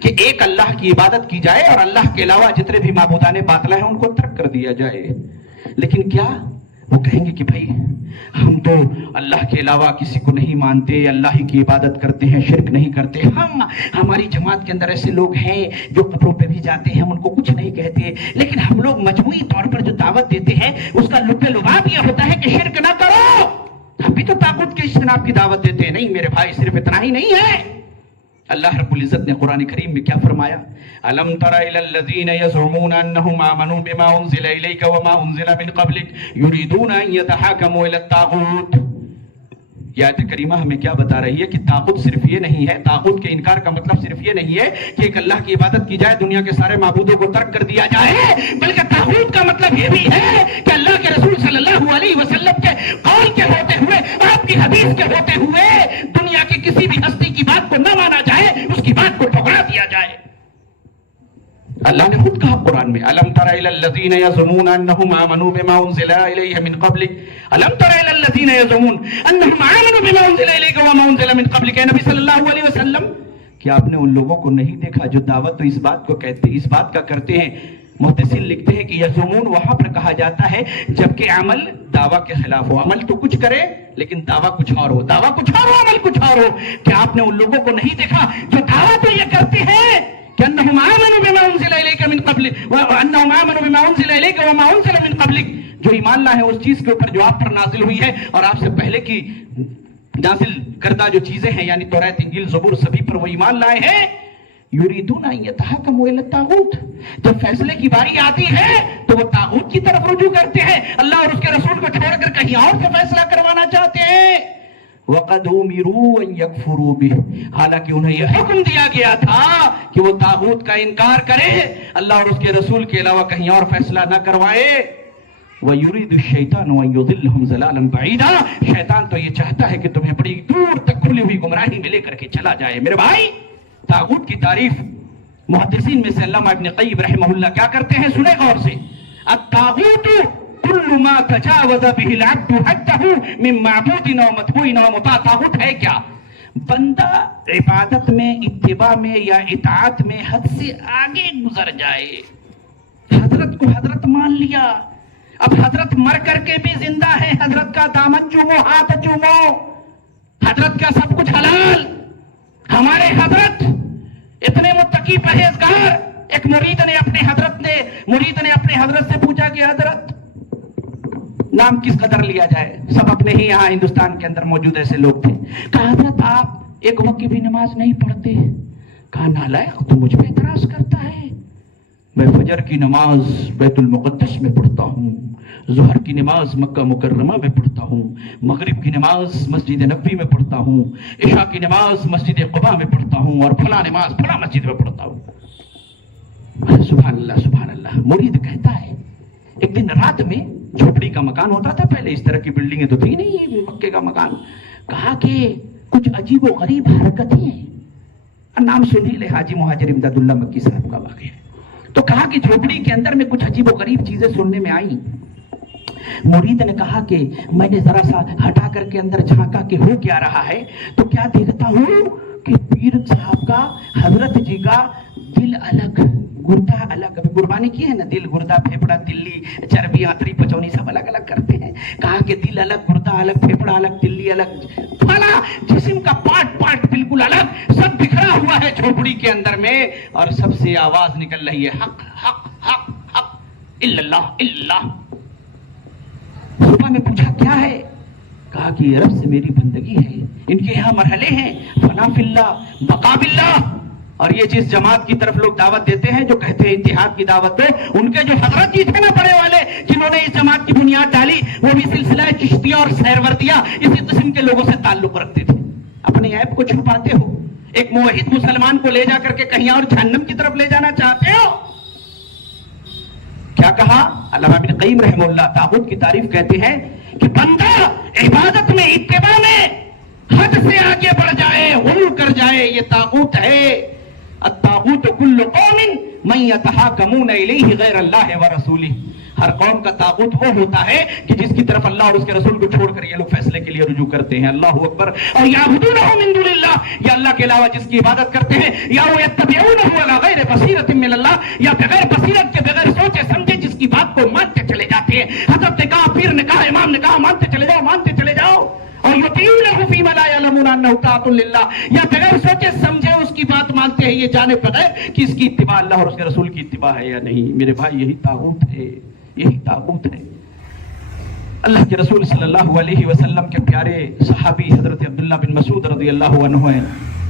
کہ ایک اللہ کی عبادت کی جائے اور اللہ کے علاوہ جتنے بھی معبودان باطلہ ہیں ان کو ترک کر دیا جائے۔ لیکن کیا وہ کہیں گے کہ بھائی ہم تو اللہ کے علاوہ کسی کو نہیں مانتے، اللہ ہی کی عبادت کرتے ہیں، شرک نہیں کرتے، ہماری جماعت کے اندر ایسے لوگ ہیں جو قبروں پہ بھی جاتے ہیں، ہم ان کو کچھ نہیں کہتے، لیکن ہم لوگ مجموعی طور پر جو دعوت دیتے ہیں اس کا لب لباب یہ ہوتا ہے کہ شرک نہ کرو۔ ہم بھی تو طاغوت کے اجتناب کی دعوت دیتے ہیں۔ نہیں میرے بھائی، صرف اتنا ہی نہیں ہے، اللہ رب العزت نے قرآن کریم میں کیا فرمایا؟ الم تر الی الذین یزعمون انہم آمنوا بما انزل الیک وما انزل من قبلک یریدون ان یتحاکموا الی الطاغوت. یہ آیت کریمہ ہمیں کیا بتا رہی ہے کہ طاغوت صرف یہ نہیں ہے، طاغوت کے انکار کا مطلب صرف یہ نہیں ہے کہ ایک اللہ کی عبادت کی جائے، دنیا کے سارے معبودوں کو ترک کر دیا جائے، بلکہ طاغوت کا مطلب یہ بھی ہے کہ اللہ کے رسول صلی اللہ علیہ وسلم کے قول کے ہوتے ہوئے، آپ کی حدیث کے ہوتے ہوئے دنیا کی کسی بھی ہستی کی بات کو نہ مانا جائے، اس کی بات کو ٹھکرا دیا جائے. اللہ نے خود کہا قرآن میں الم تر الی الذین یزعمون انہم آمنوا بما انزل الیک من قبلک الم تر الی الذین یزعمون انہم آمنوا بما انزل الیک وما انزل من قبلک. اے نبی صلی اللہ علیہ وسلم، کیا آپ نے ان لوگوں کو نہیں دیکھا جو دعوت تو اس بات کو کہتے، اس بات کا کرتے ہیں؟ محدثین لکھتے ہیں کہ یزعمون وہاں پر کہا جاتا ہے جبکہ عمل دعویٰ کے خلاف ہو. عمل تو کچھ کرے لیکن دعویٰ کچھ اور ہو، دعویٰ کچھ اور ہو، عمل کچھ اور ہو. کیا آپ نے ان لوگوں کو نہیں دیکھا جو دعویٰ تو یہ کرتے ہیں کہ انہم آمنوا بما انزل الیک من قبل وانہم آمنوا بما انزل الیک وما انزل من قبلک، جو ایمان لائے ہیں اس چیز کے اوپر جو آپ پر نازل ہوئی ہے اور آپ سے پہلے کی نازل کردہ جو چیزیں ہیں یعنی توریت انجیل زبور سبھی پر وہ ایمان لائے ہیں. یریدون ان یتحاکموا الی الطاغوت، جب فیصلے کی باری آتی ہے تو وہ طاغوت کی طرف رجوع کرتے ہیں، اللہ اور اس کے رسول کو چھوڑ کر کہیں اور سے فیصلہ کروانا چاہتے ہیں. وَقَدْ أُمِرُوا أَن يَكْفُرُوا بِهِ، حالانکہ انہیں یہ حکم دیا گیا تھا کہ وہ طاغوت کا انکار کرے، اللہ اور اس کے رسول کے علاوہ کہیں اور فیصلہ نہ کروائے. وَيُرِيدُ الشَّيْطَانُ أَن يُضِلَّهُمْ ضَلَالًا بَعِيدًا، شیطان تو یہ چاہتا ہے کہ تمہیں بڑی دور تک کھلی ہوئی گمراہی میں لے کر کے چلا جائے. میرے بھائی، طاغوت کی تعریف محدثین میں سے علامہ ابن قیم رحمہ اللہ کیا کرتے ہیں؟ سنیں غور سے. الطاغوت کل ما تجاوز به العبد حده من معبود و متبوع و مطاع. طاغوت ہے کیا؟ بندہ عبادت میں، اتباع میں یا اطاعت میں حد سے آگے گزر جائے. حضرت کو حضرت مان لیا، اب حضرت مر کر کے بھی زندہ ہے، حضرت کا دامن چومو، ہاتھ چومو، حضرت کا سب کچھ حلال. ہمارے حضرت اتنے متقی پرہیزگار. ایک مرید نے اپنے حضرت سے پوچھا کہ حضرت نام کس قدر لیا جائے؟ سب اپنے ہی یہاں ہندوستان کے اندر موجود ایسے لوگ تھے. کہا حضرت آپ ایک وقت کی بھی نماز نہیں پڑھتے. کہا نالائق، تو مجھ پہ اعتراض کرتا ہے. میں فجر کی نماز بیت المقدس میں پڑھتا ہوں، ظہر کی نماز مکہ مکرمہ میں پڑھتا ہوں، مغرب کی نماز مسجد نبوی میں پڑھتا ہوں، عشاء کی نماز مسجد قباء میں پڑھتا ہوں، اور فلاں نماز فلاں مسجد میں پڑھتا ہوں. سبحان اللہ سبحان اللہ. مرید کہتا ہے ایک دن رات میں جھوپڑی کا مکان ہوتا تھا پہلے، اس طرح کی بلڈنگیں تو تھی نہیں، مکے کا مکان. کہا کہ کچھ عجیب و غریب حرکتیں ہیں. نام سن ہی لے، حاجی مہاجر امداد اللہ مکی صاحب کا واقعہ ہے. تو کہا کہ جھوپڑی کے اندر میں کچھ عجیب و غریب چیزیں سننے میں آئیں. مرید نے کہا کہ میں نے ذرا سا ہٹا کر کے اندر جھانکا کہ ہو کیا رہا ہے، تو کیا دیکھتا ہوں کہ پیر صاحب کا، حضرت جی کا دل الگ، گردہ الگ. ابھی قربانی کی ہے نا، دل، گردہ، پھیپڑا، تلی، چربی، آتری، پچونی سب الگ الگ کرتے ہیں. کہا کہ دل الگ، گردہ الگ، پھیپڑا الگ، تلی الگ، پھلا جسم کا پارٹ بالکل الگ، سب بکھرا ہوا ہے جھوپڑی کے اندر میں، اور سب سے آواز نکل رہی ہے حق حق حق حق الا اللہ الا اللہ. صبح میں پوچھا کیا ہے؟ کہا کہ یہ رب سے میری بندگی ہے، ان کے یہاں مرحلے ہیں، فنا فی اللہ بقا باللہ. اور یہ جس جماعت کی طرف لوگ دعوت دیتے ہیں، جو کہتے ہیں اتحاد کی دعوت ہے، ان کے جو حضرت جی تھے نا بڑے والے، جنہوں نے اس جماعت کی بنیاد ڈالی، وہ بھی سلسلہ چشتیہ اور سہروردیہ اسی قسم کے لوگوں سے تعلق رکھتے تھے. اپنے عیب کو چھپاتے ہو. ایک موحد مسلمان کو لے جا کر کے کہیں اور جہنم کی طرف لے جانا چاہتے ہو. کیا کہا علامہ ابن قیم رحمہ اللہ؟ طاغوت کی تعریف کہتے ہیں کہ بندہ عبادت میں، اتباع میں حد سے آگے بڑھ جائے، غلو کر جائے، یہ طاغوت ہے. الطاغوت کل قوم من یتحاکمون الیہ غیر اللہ ورسولہ. ہر قوم کا طاغوت وہ ہوتا ہے کہ جس کی طرف اللہ اور اس کے رسول کو چھوڑ کر یہ لوگ فیصلے کے لیے رجوع کرتے ہیں. اللہ اکبر. اور یعبدونہ من دون اللہ، یا اللہ کے علاوہ جس کی عبادت کرتے ہیں، یا وہ یتبعونہ علی غیر بصیرۃ من اللہ، یا بغیر بصیرت کے، بغیر سوچے سمجھے جس کی بات کو مانتے چلے جاتے ہیں. حضرت نے کہا، پیر نے کہا، امام نے کہا، مانتے چلے جاؤ، مانتے چلے جاؤ. اور یطیعونہ فیما لا یعلمون انہ طاعۃ للہ، یا بغیر سوچے سمجھے اس کی بات مانتے ہیں، یہ جانے بغیر کہ اس کی اتباع اللہ اور اس کے رسول کی اتباع ہے یا نہیں. میرے بھائی، یہی طاغوت ہے، یہی طاغوت ہے. اللہ کے رسول صلی اللہ علیہ وسلم کے پیارے صحابی حضرت عبداللہ بن مسعود رضی اللہ عنہ ہیں.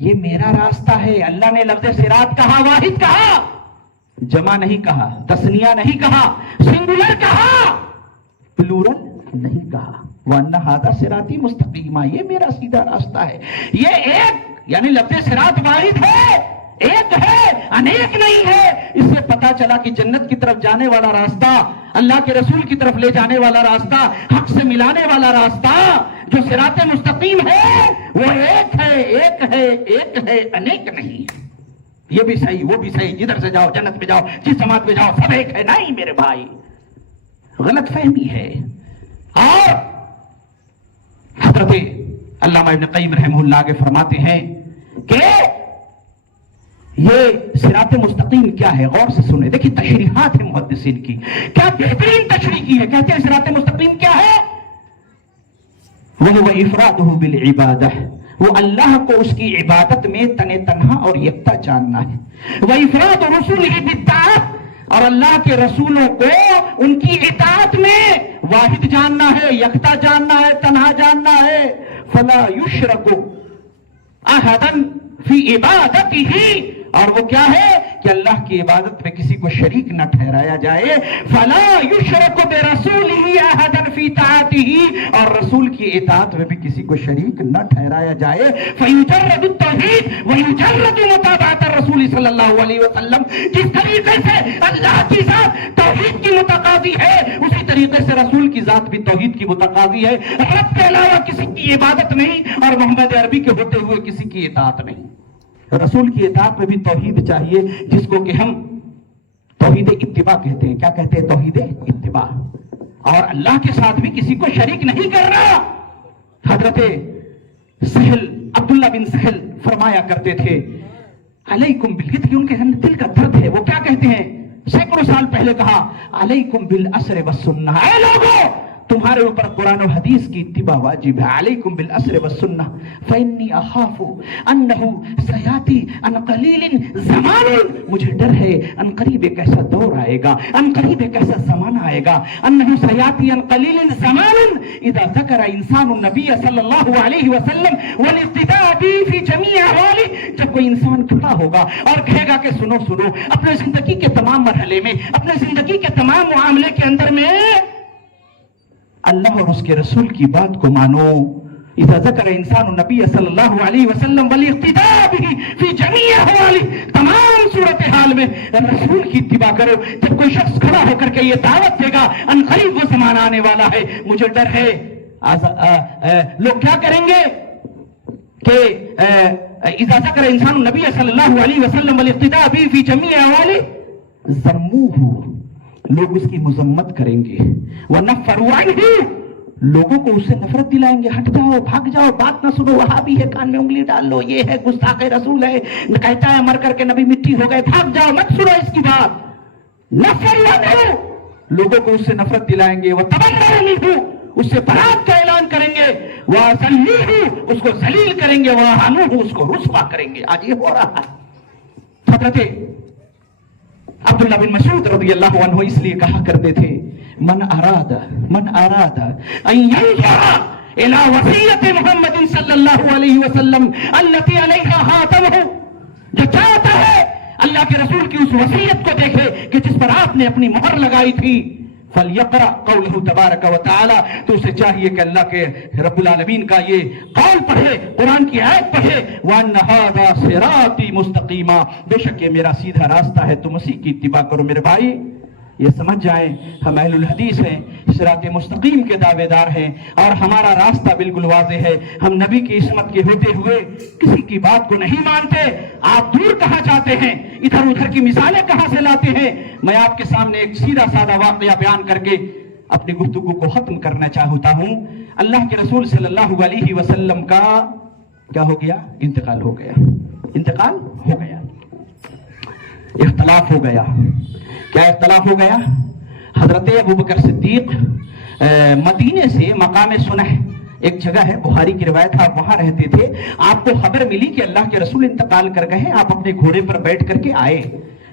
یہ میرا راستہ ہے. اللہ نے لفظ صراط کہا, واحد کہا, جمع نہیں کہا, تسنیہ نہیں کہا, سنگولر کہا, پلورل نہیں کہا. وَأَنَّ هَذَا صِرَاطِي مُسْتَقِيمًا, یہ میرا سیدھا راستہ ہے. یہ ایک یعنی لفظ صراط واحد ہے, ایک ہے, انیک نہیں ہے. اس سے پتا چلا کہ جنت کی طرف جانے والا راستہ, اللہ کے رسول کی طرف لے جانے والا راستہ, حق سے ملانے والا راستہ جو صراط مستقیم ہے وہ ایک ہے, ایک ہے, ایک ہے, انیک نہیں. یہ بھی صحیح, وہ بھی صحیح, جدھر سے جاؤ جنت میں جاؤ, جس جماعت میں جاؤ سب ایک ہے. نہیں میرے بھائی, غلط فہمی ہے. اور حضرت علامہ ابن قیم رحمہ اللہ آگے فرماتے ہیں کہ یہ صراط مستقیم کیا ہے, غور سے سنیں. دیکھیں تشریحات ہیں محدثین کی, کیا بہترین تشریح کی ہے. کہتے ہیں صراط مستقیم کیا ہے, وَهُوَ إِفْرَادُهُ بِالْعِبَادَةِ, وہ اللہ کو اس کی عبادت میں تنہا اور یکتا جاننا ہے. وَإِفْرَادُ رُسُلِهِ بِالطَّاعَةِ, اور اللہ کے رسولوں کو ان کی اطاعت میں واحد جاننا ہے, یکتا جاننا ہے, تنہا جاننا ہے. فَلَا يُشْرَكُ أَحَدًا فِي عِبَادَتِهِ, اور وہ کیا ہے کہ اللہ کی عبادت میں کسی کو شریک نہ ٹھہرایا جائے. فَلَا يُشْرَكُ بِرَسُولِهِ أَحَدًا فِي طَاعَتِهِ, اور رسول کی اطاعت میں بھی کسی کو شریک نہ ٹھہرایا جائے. فَيُجَرَّدُ التَّوْحِيدُ وَيُجَرَّدُ مُتَابَعَةَ الرَّسُولِ صلی اللہ علیہ وسلم, جس طریقے سے اللہ کی ذات توحید کی متقاضی ہے اسی طریقے سے رسول کی ذات بھی توحید کی متقاضی ہے. رب کے علاوہ کسی کی عبادت نہیں اور محمد عربی کے ہوتے ہوئے کسی کی اطاعت نہیں. رسول کی اطاعت میں بھی توحید چاہیے, جس کو کہ ہم توحید اتباع کہتے ہیں. کیا کہتے ہیں, توحید اتباع. اور اللہ کے ساتھ بھی کسی کو شریک نہیں کرنا. حضرت سہل, عبداللہ بن سہل فرمایا کرتے تھے علیکم بالعصر, کہ ان کے دل کا درد ہے. وہ کیا کہتے ہیں, سینکڑوں سال پہلے کہا علیکم بالعصر والسنہ, اے لوگوں تمہارے اوپر قرآن و حدیث کی اتباع واجب ہے. علیکم بالعصر والسنہ فإنی اخاف انہ سیاتی ان قلیل زمان, مجھے ڈر ہے ان قریب ایک ایسا دور آئے گا, ان قریب ایک ایسا زمانہ آئے گا. انہ سیاتی ان قلیل زمان اذا ذکر انسان النبی صلی اللہ علیہ وسلم والاقتداء به فی جمیع احوالی, جب کوئی انسان کھڑا ہوگا اور کہے گا کہ سنو سنو, اپنے زندگی کے تمام مرحلے میں, اپنے زندگی کے تمام معاملے کے اندر میں اللہ اور اس کے رسول کی بات کو مانو. اذا ذکر انسان النبی صلی اللہ علیہ وسلم والاقتداء به فی جمیع احوالی, تمام صورتحال میں رسول کی اتباع کرو. جب کوئی شخص کھڑا ہو کر کے یہ دعوت دے گا ان قریب وہ زمانہ آنے والا ہے, مجھے ڈر ہے لوگ کیا کریں گے کہ اذا ذکر انسان النبی صلی اللہ علیہ وسلم والاقتداء به فی جمیع احوالی ذموہ, لوگ اس کی مذمت کریں گے. وَنَفَّرُوا عَنْهُ, لوگوں کو اس سے نفرت دلائیں گے. ہٹ جاؤ, بھاگ جاؤ, بات نہ سنو, وہابی ہے کان میں انگلی ڈال لو, یہ ہے گستاخ رسول ہے, کہتا ہے مر کر کے نبی مٹی ہو گئے, بھاگ جاؤ, مت سنو اس کی بات. نَفَّرُوا عَنْهُ, لوگوں کو اس سے نفرت دلائیں گے. وَتَبَرَّأُوا مِنْهُ, اس سے برات کا اعلان کریں گے. وَذَلُّوهُ, اس کو ذلیل کریں گے. وَأَهَانُوهُ, اس کو رسوا کریں گے. آج یہ ہو رہا ہے. حضرت عبداللہ بن مسعود رضی اللہ عنہ اس لیے کہا کرتے تھے من اراد ان ينظر الى وصیت محمد صلی اللہ علیہ وسلم التي علیہا خاتمہ, جو چاہتا ہے اللہ کے رسول کی اس وصیت کو دیکھے کہ جس پر آپ نے اپنی مہر لگائی تھی, فَلْيَقْرَأْ قَوْلَهُ تَبَارَكَ وَتَعَالَى, تو اسے چاہیے کہ اللہ کے رب العالمین کا یہ قول پڑھے, قرآن کی آیت پڑھے. وَأَنَّ هَذَا صِرَاطِي مُسْتَقِيمًا, بے شک یہ میرا سیدھا راستہ ہے, تم اسی کی اتباع کرو. میرے بھائی یہ سمجھ جائیں ہم اہل الحدیث ہیں, صراط مستقیم کے دعوے دار ہیں, اور ہمارا راستہ بالکل واضح ہے. ہم نبی کی عصمت کے ہوتے ہوئے کسی کی بات کو نہیں مانتے. آپ دور کہاں جاتے ہیں, ادھر ادھر کی مثالیں کہاں سے لاتے ہیں. میں آپ کے سامنے ایک سیدھا سادہ واقعہ بیان کر کے اپنی گفتگو کو ختم کرنا چاہتا ہوں. اللہ کے رسول صلی اللہ علیہ وسلم کا کیا ہو گیا, انتقال ہو گیا. انتقال ہو گیا, اختلاف ہو گیا. کیا اختلاف ہو گیا؟ حضرت ابوبکر صدیق مدینے سے مقام سنہ, ایک جگہ ہے, بخاری کی روایت ہے, آپ وہاں رہتے تھے. آپ کو خبر ملی کہ اللہ کے رسول انتقال کر گئے. آپ اپنے گھوڑے پر بیٹھ کر کے آئے.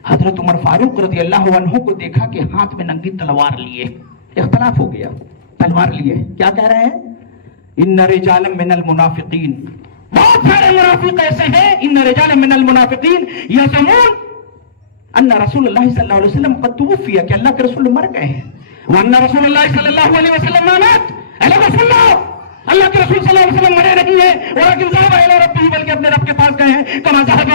حضرت عمر فاروق رضی اللہ عنہ کو دیکھا کہ ہاتھ میں ننگی تلوار لیے. اختلاف ہو گیا, تلوار لیے. کیا کہہ رہے ہیں, ان رجالا من المنافقین, بہت سارے منافق ایسے ہیں، ان رجال من المنافقین یزعمون ان رسول اللہ صلی اللہ علیہ وسلم قد توفی، کہ اللہ کے رسول مر گئے ہیں، وان رسول اللہ صلی اللہ علیہ وسلم مات، اللہ کے رسول صلی اللہ علیہ وسلم مرے نہیں ہیں، ولکن ذهب الى ربه، بلکہ اپنے رب کے پاس گئے ہیں، کما ذهب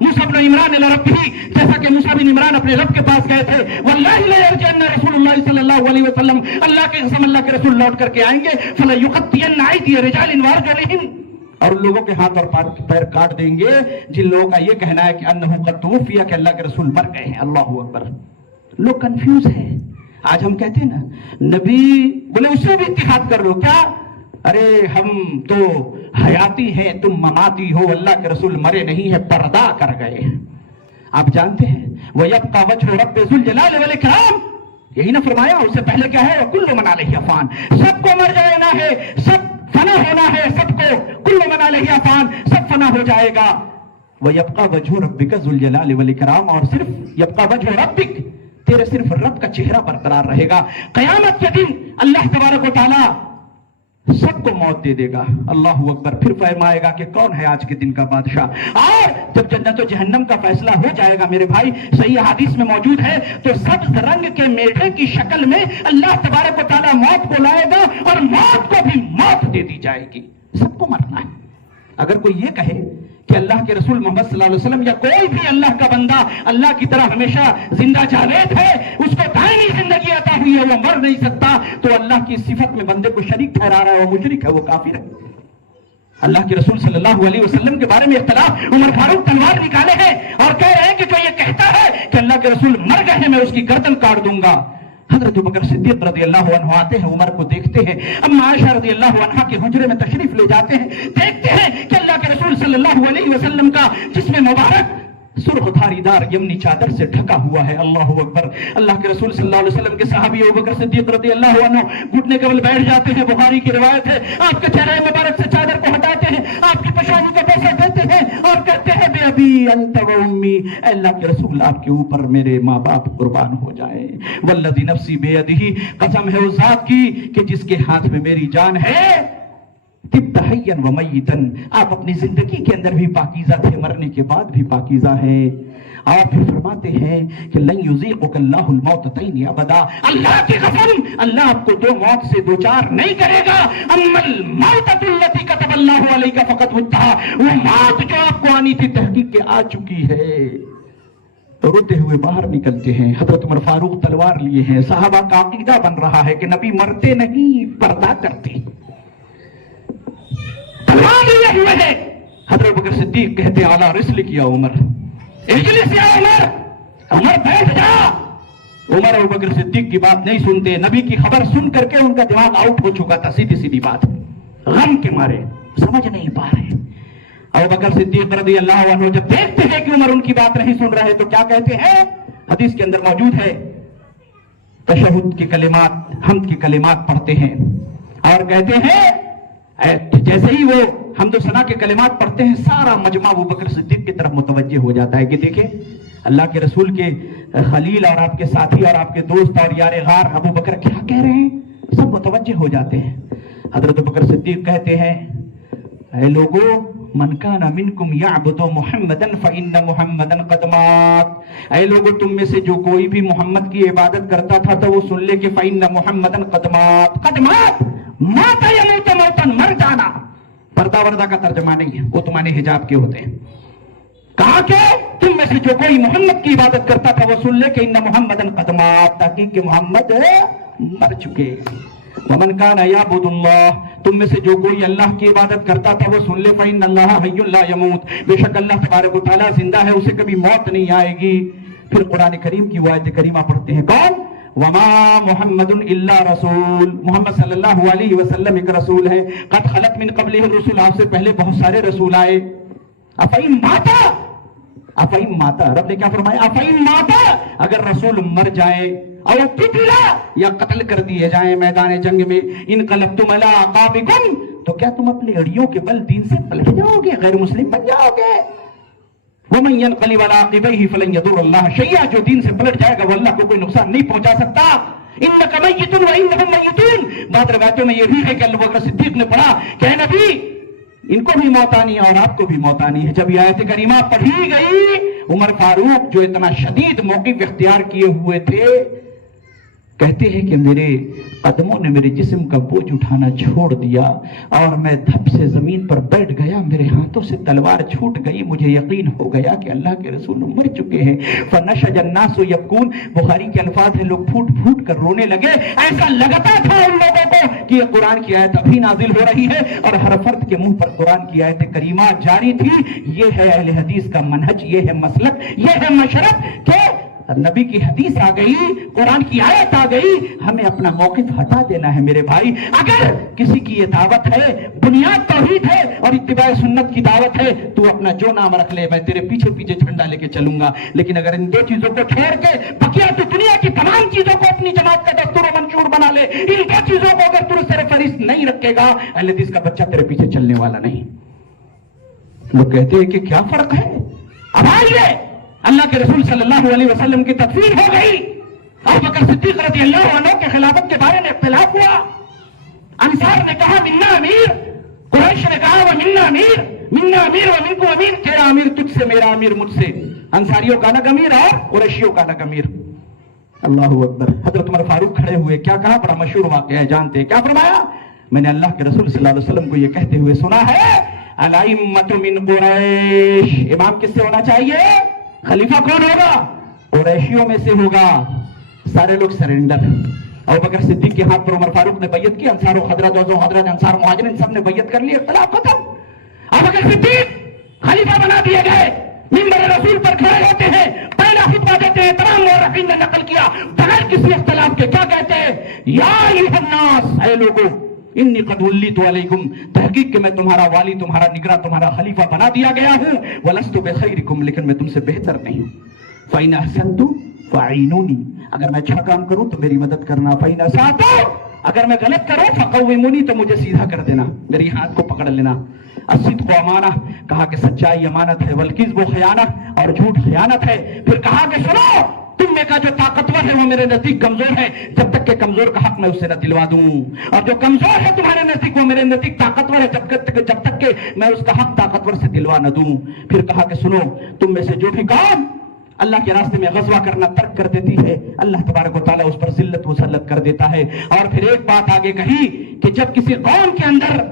موسیٰ بن عمران الى ربه، جیسا کہ موسیٰ بن عمران اپنے رب کے پاس گئے تھے، واللہ لا یرجعن رسول اللہ صلی اللہ علیہ وسلم، اللہ کے قسم اللہ کے رسول لوٹ کر کے آئیں گے، فلا یقطعن ایدی رجال وارجلہم، اور ان لوگوں کے ہاتھ اور پیر کاٹ دیں گے جن لوگوں کا یہ کہنا ہے کہ انہ قد توفی، کہ اللہ کے رسول مر گئے ہیں۔ اللہ اکبر، لوگ کنفیوز ہیں۔ آج ہم کہتے ہیں نا نبی بولے اس سے بھی اتحاد کر لو، کیا؟ ارے ہم تو حیاتی ہیں، تم مماتی ہو، اللہ کے رسول مرے نہیں ہیں، پردہ کر گئے ہیں۔ آپ جانتے ہیں وَيَبْقَى وَجْهُ رَبِّ ذُو الْجَلَالِ وَالْإِكْرَامِ، یہی نہ فرمایا؟ اس سے پہلے کیا ہے؟ وَكُلُّ مَنْ عَلَيْهِ فَانٍ، سب کو مر جانا ہے، سب فنا ہونا ہے، سب کو كُلُّ مَنْ عَلَيْهِ فَانٍ، سب فنا ہو جائے گا۔ وَيَبْقَى وَجْهُ رَبِّكَ ذُو الْجَلَالِ وَالْإِكْرَامِ، اور صرف يَبْقَى وَجْهُ رَبِّكَ، تیرے صرف رب کا چہرہ برقرار رہے گا۔ قیامت کے دن اللہ تبارک و تعالی سب کو موت دے دے گا۔ اللہ اکبر، پھر فرمائے گا کہ کون ہے آج کے دن کا بادشاہ؟ اور جب جنت و جہنم کا فیصلہ ہو جائے گا میرے بھائی، صحیح حدیث میں موجود ہے، تو سبز رنگ کے میڑے کی شکل میں اللہ تبارک و تعالی موت کو لائے گا، اور موت کو بھی موت دے دی جائے گی۔ سب کو مرنا ہے۔ اگر کوئی یہ کہے کہ اللہ کے رسول محمد صلی اللہ علیہ وسلم یا کوئی بھی اللہ کا بندہ اللہ کی طرح ہمیشہ زندہ جاوید ہے، اس کو دائمی زندگی عطا ہوئی ہے، وہ مر نہیں سکتا، تو اللہ کی صفت میں بندے کو شریک ٹھہرا رہا ہے، وہ مشرک ہے، وہ کافر ہے۔ اللہ کے رسول صلی اللہ علیہ وسلم کے بارے میں اختلاف، عمر فاروق تلوار نکالے ہیں اور کہہ رہے ہیں کہ جو یہ کہتا ہے کہ اللہ کے رسول مر گئے ہیں، میں اس کی گردن کاٹ دوں گا۔ حضرت ابوبکر صدیق رضی اللہ عنہ آتے ہیں، عمر کو دیکھتے ہیں، اما عائشہ رضی اللہ عنہ کے حجرے میں تشریف لے جاتے ہیں، دیکھتے ہیں کہ اللہ کے رسول صلی اللہ علیہ وسلم کا جسم مبارک سرخ دھاری دار یمنی چادر سے ڈھکا ہوا ہے۔ اللہ اکبر، اللہ کے رسول صلی اللہ علیہ وسلم کے صحابی ابوبکر صدیق رضی اللہ عنہ گھٹنے کے بل بیٹھ جاتے ہیں، بخاری کی روایت ہے، آپ کے چہرے مبارک سے چادر کو ہٹاتے ہیں، آپ کی پیشانی کو بوسہ دیتے ہیں اور کہتے ہیں بے ابی انت و امی، اے اللہ کے رسول آپ کے اوپر میرے ماں باپ قربان ہو جائیں، والذی نفسی بیدہ، قسم ہے اس ذات کی کہ جس کے ہاتھ میں میری جان ہے، طبت حیا و میتا، آپ اپنی زندگی کے اندر بھی پاکیزہ تھے، مرنے کے بعد بھی پاکیزہ ہیں۔ آپ پھر فرماتے ہیں کہ لن یذیقک اللہ الموتتین ابدا، اللہ کی قسم اللہ آپ کو دو موت سے دوچار نہیں کرے گا۔ اما الموتۃ التی کتب اللہ علیک فقد متھا، وہ موت جو آپ کو آنی تھی تحقیق کے آ چکی ہے۔ روتے ہوئے باہر نکلتے ہیں، حضرت عمر فاروق تلوار لیے ہیں، صحابہ کا عقیدہ بن رہا ہے کہ نبی مرتے نہیں، پردہ کرتے۔ لیے ہوئے ہیں، حضرت بکر صدیق کہتے اعلیٰ رسلک یا عمر، اجلس یا عمر، عمر بیٹھ جا۔ عمر ابو بکر صدیق کی بات نہیں سنتے، نبی کی خبر سن کر کے ان کا دماغ آؤٹ ہو چکا تھا، سیدھی سیدھی بات، غم کے مارے سمجھ نہیں پا رہے۔ ابو بکر صدیق رضی اللہ عنہ جب دیکھتے ہیں کہ عمر ان کی بات نہیں سن رہے تو کیا کہتے ہیں؟ حدیث کے اندر موجود ہے، تشہد کے کلمات، حمد کے کلمات پڑھتے ہیں اور کہتے ہیں، جیسے ہی وہ حمد و ثنا کے کلمات پڑھتے ہیں، سارا مجمع ابو بکر صدیق کی طرف متوجہ ہو جاتا ہے کہ دیکھیں اللہ کے رسول کے خلیل اور آپ کے ساتھی اور آپ کے دوست اور یار غار ابو بکر کیا کہہ رہے ہیں، سب متوجہ ہو جاتے ہیں۔ حضرت ابو بکر صدیق کہتے ہیں، اے لوگو، من کان منکم یعبد محمدا فإن محمدا قد مات، اے لوگو تم میں سے جو کوئی بھی محمد کی عبادت کرتا تھا تو وہ سن لے کہ فإن محمدا قد مات، قد مات، مات یموت موتا، مر جانا، پردہ وردہ کا ترجمہ نہیں ہے، وہ تمہارے حجاب کے ہوتے ہیں۔ کہا کہ تم میں سے جو کوئی محمد کی عبادت کرتا تھا وہ سن لے کہ ان محمدا قد مات، تحقیق کہ محمد مر چکے۔ ومن کان یعبد اللہ، تم میں سے جو کوئی اللہ کی عبادت کرتا تھا وہ سن لے فإن اللہ حی لا یموت، بے شک اللہ تبارک و تعالیٰ زندہ ہے، اسے کبھی موت نہیں آئے گی۔ پھر قرآن کریم کی وہ آیت کریمہ پڑھتے ہیں، کون؟ وما محمد الا رسول، محمد صلی اللہ علیہ وسلم ایک رسول ہے، قد خلت من قبلہ الرسل، آپ سے پہلے بہت سارے رسول آئے۔ افئن ماتا، افئن ماتا، رب نے کیا فرمایا؟ افئن ماتا، اگر رسول مر جائے، اور قتلا، یا قتل کر دیے جائیں میدان جنگ میں، انقلبتم علی اعقابکم، تو کیا تم اپنے اڑیوں کے بل دین سے پلٹ جاؤ گے، غیر مسلم بن جاؤ گے؟ وَمَن يَنْقَلِبْ عَلَىٰ عَقِبَيْهِ فَلَن يَضُرَّ اللَّهَ شَيْئًا، جو دین سے پلٹ جائے گا وہ اللہ کو کوئی نقصان نہیں پہنچا سکتا۔ إِنَّكَ مَيِّتٌ وَإِنَّهُم مَيِّتُونَ، بعض روایتوں میں یہ بھی ہے کہ ابو بکر صدیق نے پڑھا کہ اے نبی، ان کو بھی موت آنی ہے اور آپ کو بھی موت آنی ہے. جب یہ آیت کریمہ پڑھی گئی، عمر فاروق جو اتنا شدید موقف اختیار کیے ہوئے تھے، کہتے ہیں کہ میرے قدموں نے میرے جسم کا بوجھ اٹھانا چھوڑ دیا اور میں دھپ سے زمین پر بیٹھ گیا، میرے ہاتھوں سے تلوار چھوٹ گئی، مجھے یقین ہو گیا کہ اللہ کے رسول مر چکے ہیں. فنشج الناس یبکون، بخاری کے الفاظ ہیں، لوگ پھوٹ پھوٹ کر رونے لگے. ایسا لگتا تھا ان لوگوں کو کہ یہ قرآن کی آیت ابھی نازل ہو رہی ہے اور ہر فرد کے منہ پر قرآن کی آیت کریمہ جاری تھی. یہ ہے اہل حدیث کا منہج، یہ ہے مسلک، یہ ہے مشرب کہ نبی کی حدیث آ گئی، قرآن کی آیت آ گئی، ہمیں اپنا موقف ہٹا دینا ہے. میرے بھائی، اگر کسی کی یہ دعوت ہے، بنیاد توحید ہے اور اتباع سنت کی دعوت ہے، تو اپنا جو نام رکھ لے، میں تیرے پیچھے پیچھے جھنڈا لے کے چلوں گا. لیکن اگر ان دو چیزوں کو چھوڑ کے بقیہ تو دنیا کی تمام چیزوں کو اپنی جماعت کا دستور و منشور بنا لے، ان دو چیزوں کو اگر تو صرف فہرست نہیں رکھے گا، اہل حدیث کا بچہ تیرے پیچھے چلنے والا نہیں. لوگ کہتے ہیں کہ کیا فرق ہے؟ اب آئیے، اللہ کے رسول صلی اللہ علیہ وسلم کی تکفیر ہو گئی، ابو بکر صدیق رضی اللہ عنہ کے خلافت کے بارے میں اختلاف ہوا. انصار نے کہا منا امیر، قریش نے کہا وہ منا امیر، منا امیر و منکم امیر، تیرا امیر تجھ سے، میرا امیر مجھ سے. انصاریوں کا الگ امیر اور قریشیوں کا الگ امیر. اللہ اکبر. حضرت عمر فاروق کھڑے ہوئے، کیا کہا؟ بڑا مشہور واقعہ ہے، جانتے ہیں کیا فرمایا؟ میں نے اللہ کے رسول صلی اللہ علیہ وسلم کو یہ کہتے ہوئے سنا ہے، الائمۃ من قریش، امام کس سے ہونا چاہیے؟ خلیفہ کون ہوگا؟ قریشیوں میں سے ہوگا. سارے لوگ سرنڈر. ابوبکر صدیق کے ہاتھ پر عمر فاروق نے بیعت کی، انصار و حضرات، انصار مہاجرین سب نے بیعت کر لی، اختلاف ختم. ابوبکر صدیق خلیفہ بنا دیے گئے، منبر رسول پر کھڑے ہوتے ہیں، پہلا خطبہ دیتے ہیں، تمام مورخین نے نقل کیا بغیر کسی اختلاف کے. کیا کہتے ہیں؟ یا ایھا الناس، اے لوگو، انی قد ولیت علیکم، تحقیق کہ میں تمہارا والی، تمہارا نگراں، تمہارا خلیفہ بنا دیا گیا ہوں. ولست بخیرکم، لیکن میں تم سے بہتر نہیں ہوں. فإن أحسنت فأعینونی، اگر میں اچھا کام کروں تو میری مدد کرنا. فإن أسأت، اگر میں غلط کروں فقومونی، تو مجھے سیدھا کر دینا، میری ہاتھ کو پکڑ لینا. الصدق امانہ، کہا کہ سچائی امانت ہے، والکذب خیانہ، اور جھوٹ خیانت ہے. پھر کہا کہ سنو، تم میں کا جو طاقتور ہے وہ میرے نزدیک کمزور ہے، جب تک کہ کمزور کا حق میں اس سے نہ دلوا دوں، اور جو کمزور ہے تمہارے نزدیک وہ میرے نزدیک طاقتور ہے، جب تک کہ میں اس کا حق طاقتور سے دلوا نہ دوں. پھر کہا کہ سنو، تم میں سے جو بھی قوم اللہ کے راستے میں غزوہ کرنا ترک کر دیتی ہے، اللہ تبارک و تعالیٰ اس پر ذلت مسلط کر دیتا ہے. اور پھر ایک بات آگے کہی کہ جب کسی قوم کے اندر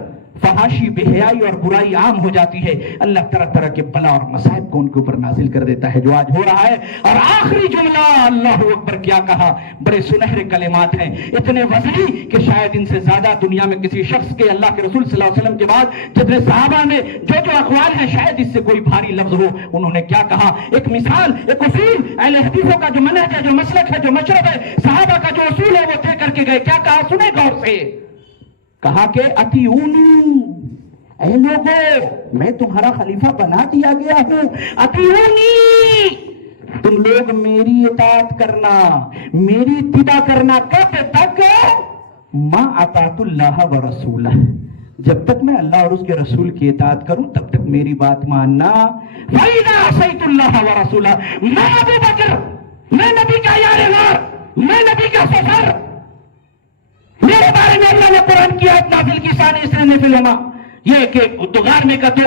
فحاشی، بے حیائی اور برائی عام ہو جاتی ہے، اللہ طرح طرح کے بلا اور مصائب کو ان کے اوپر نازل کر دیتا ہے، جو آج ہو رہا ہے. اور آخری جملہ، اللہ اکبر، کیا کہا؟ بڑے سنہرے کلمات ہیں، اتنے وزنی کہ شاید ان سے زیادہ دنیا میں کسی شخص کے، اللہ کے رسول صلی اللہ علیہ وسلم کے بعد جتنے صحابہ میں جو اقوال ہیں، شاید اس سے کوئی بھاری لفظ ہو. انہوں نے کیا کہا؟ ایک مثال، ایک اصول، اہل حدیثوں کا جو منہج ہے، جو مسلک ہے، جو مشرب ہے، صحابہ کا جو اصول ہے، وہ طے کر کے گئے. کیا کہا؟ سنیں غور سے. کہا کہ اطیعونی، اے لوگو، میں تمہارا خلیفہ بنا دیا گیا ہوں، اطیعونی، تم لوگ میری اطاعت کرنا، میری اتباع کرنا. کب تک؟ ما اطاعت اللہ و رسولہ، جب تک میں اللہ اور اس کے رسول کی اطاعت کروں تب تک میری بات ماننا. فَإِذَا عَصَيْتُ اللَّهَ وَرَسُولَهُ، میں ابو بکر، میں نبی کا یارغار، میں نبی کا سفر، میرے بارے میں اللہ نے قرآن کی آیت نازل کی، ثانی اثنین فی الہما، یہ کہ دوغار میں کا دو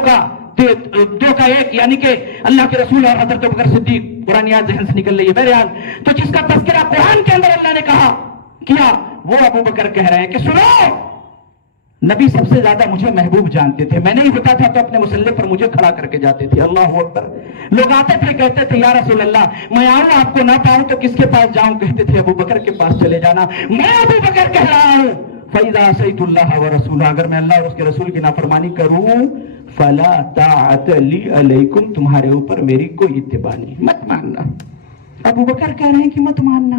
کا ایک، یعنی کہ اللہ کے رسول اور حضرت ابوبکر صدیق. قرآن آیت ذہن سے نکل رہی ہے بہرحال. تو جس کا تذکرہ قرآن کے اندر اللہ نے کہا کیا، وہ ابو بکر کہہ رہے ہیں کہ سنو، نبی سب سے زیادہ مجھے محبوب جانتے تھے، میں نہیں ہوتا تھا تو اپنے مسلح پر مجھے کھڑا کر کے جاتے تھے. اللہ اکبر. لوگ آتے تھے، کہتے تھے یا رسول اللہ، میں آؤں آپ کو نہ پاؤں تو کس کے پاس جاؤں؟ کہتے تھے ابو بکر کے پاس چلے جانا. میں ابو بکر کہہ رہا ہوں، فَإِذَا عَصَيْتُ اللَّهَ وَرَسُولَهُ، اگر میں اللہ اور اس کے رسول کی نافرمانی کروں، فَلَا طَاعَةَ لِي عَلَيْكُمْ، تمہارے اوپر میری کوئی اتباع نہیں، مت ماننا. ابو بکر کہہ رہے ہیں کہ مت ماننا.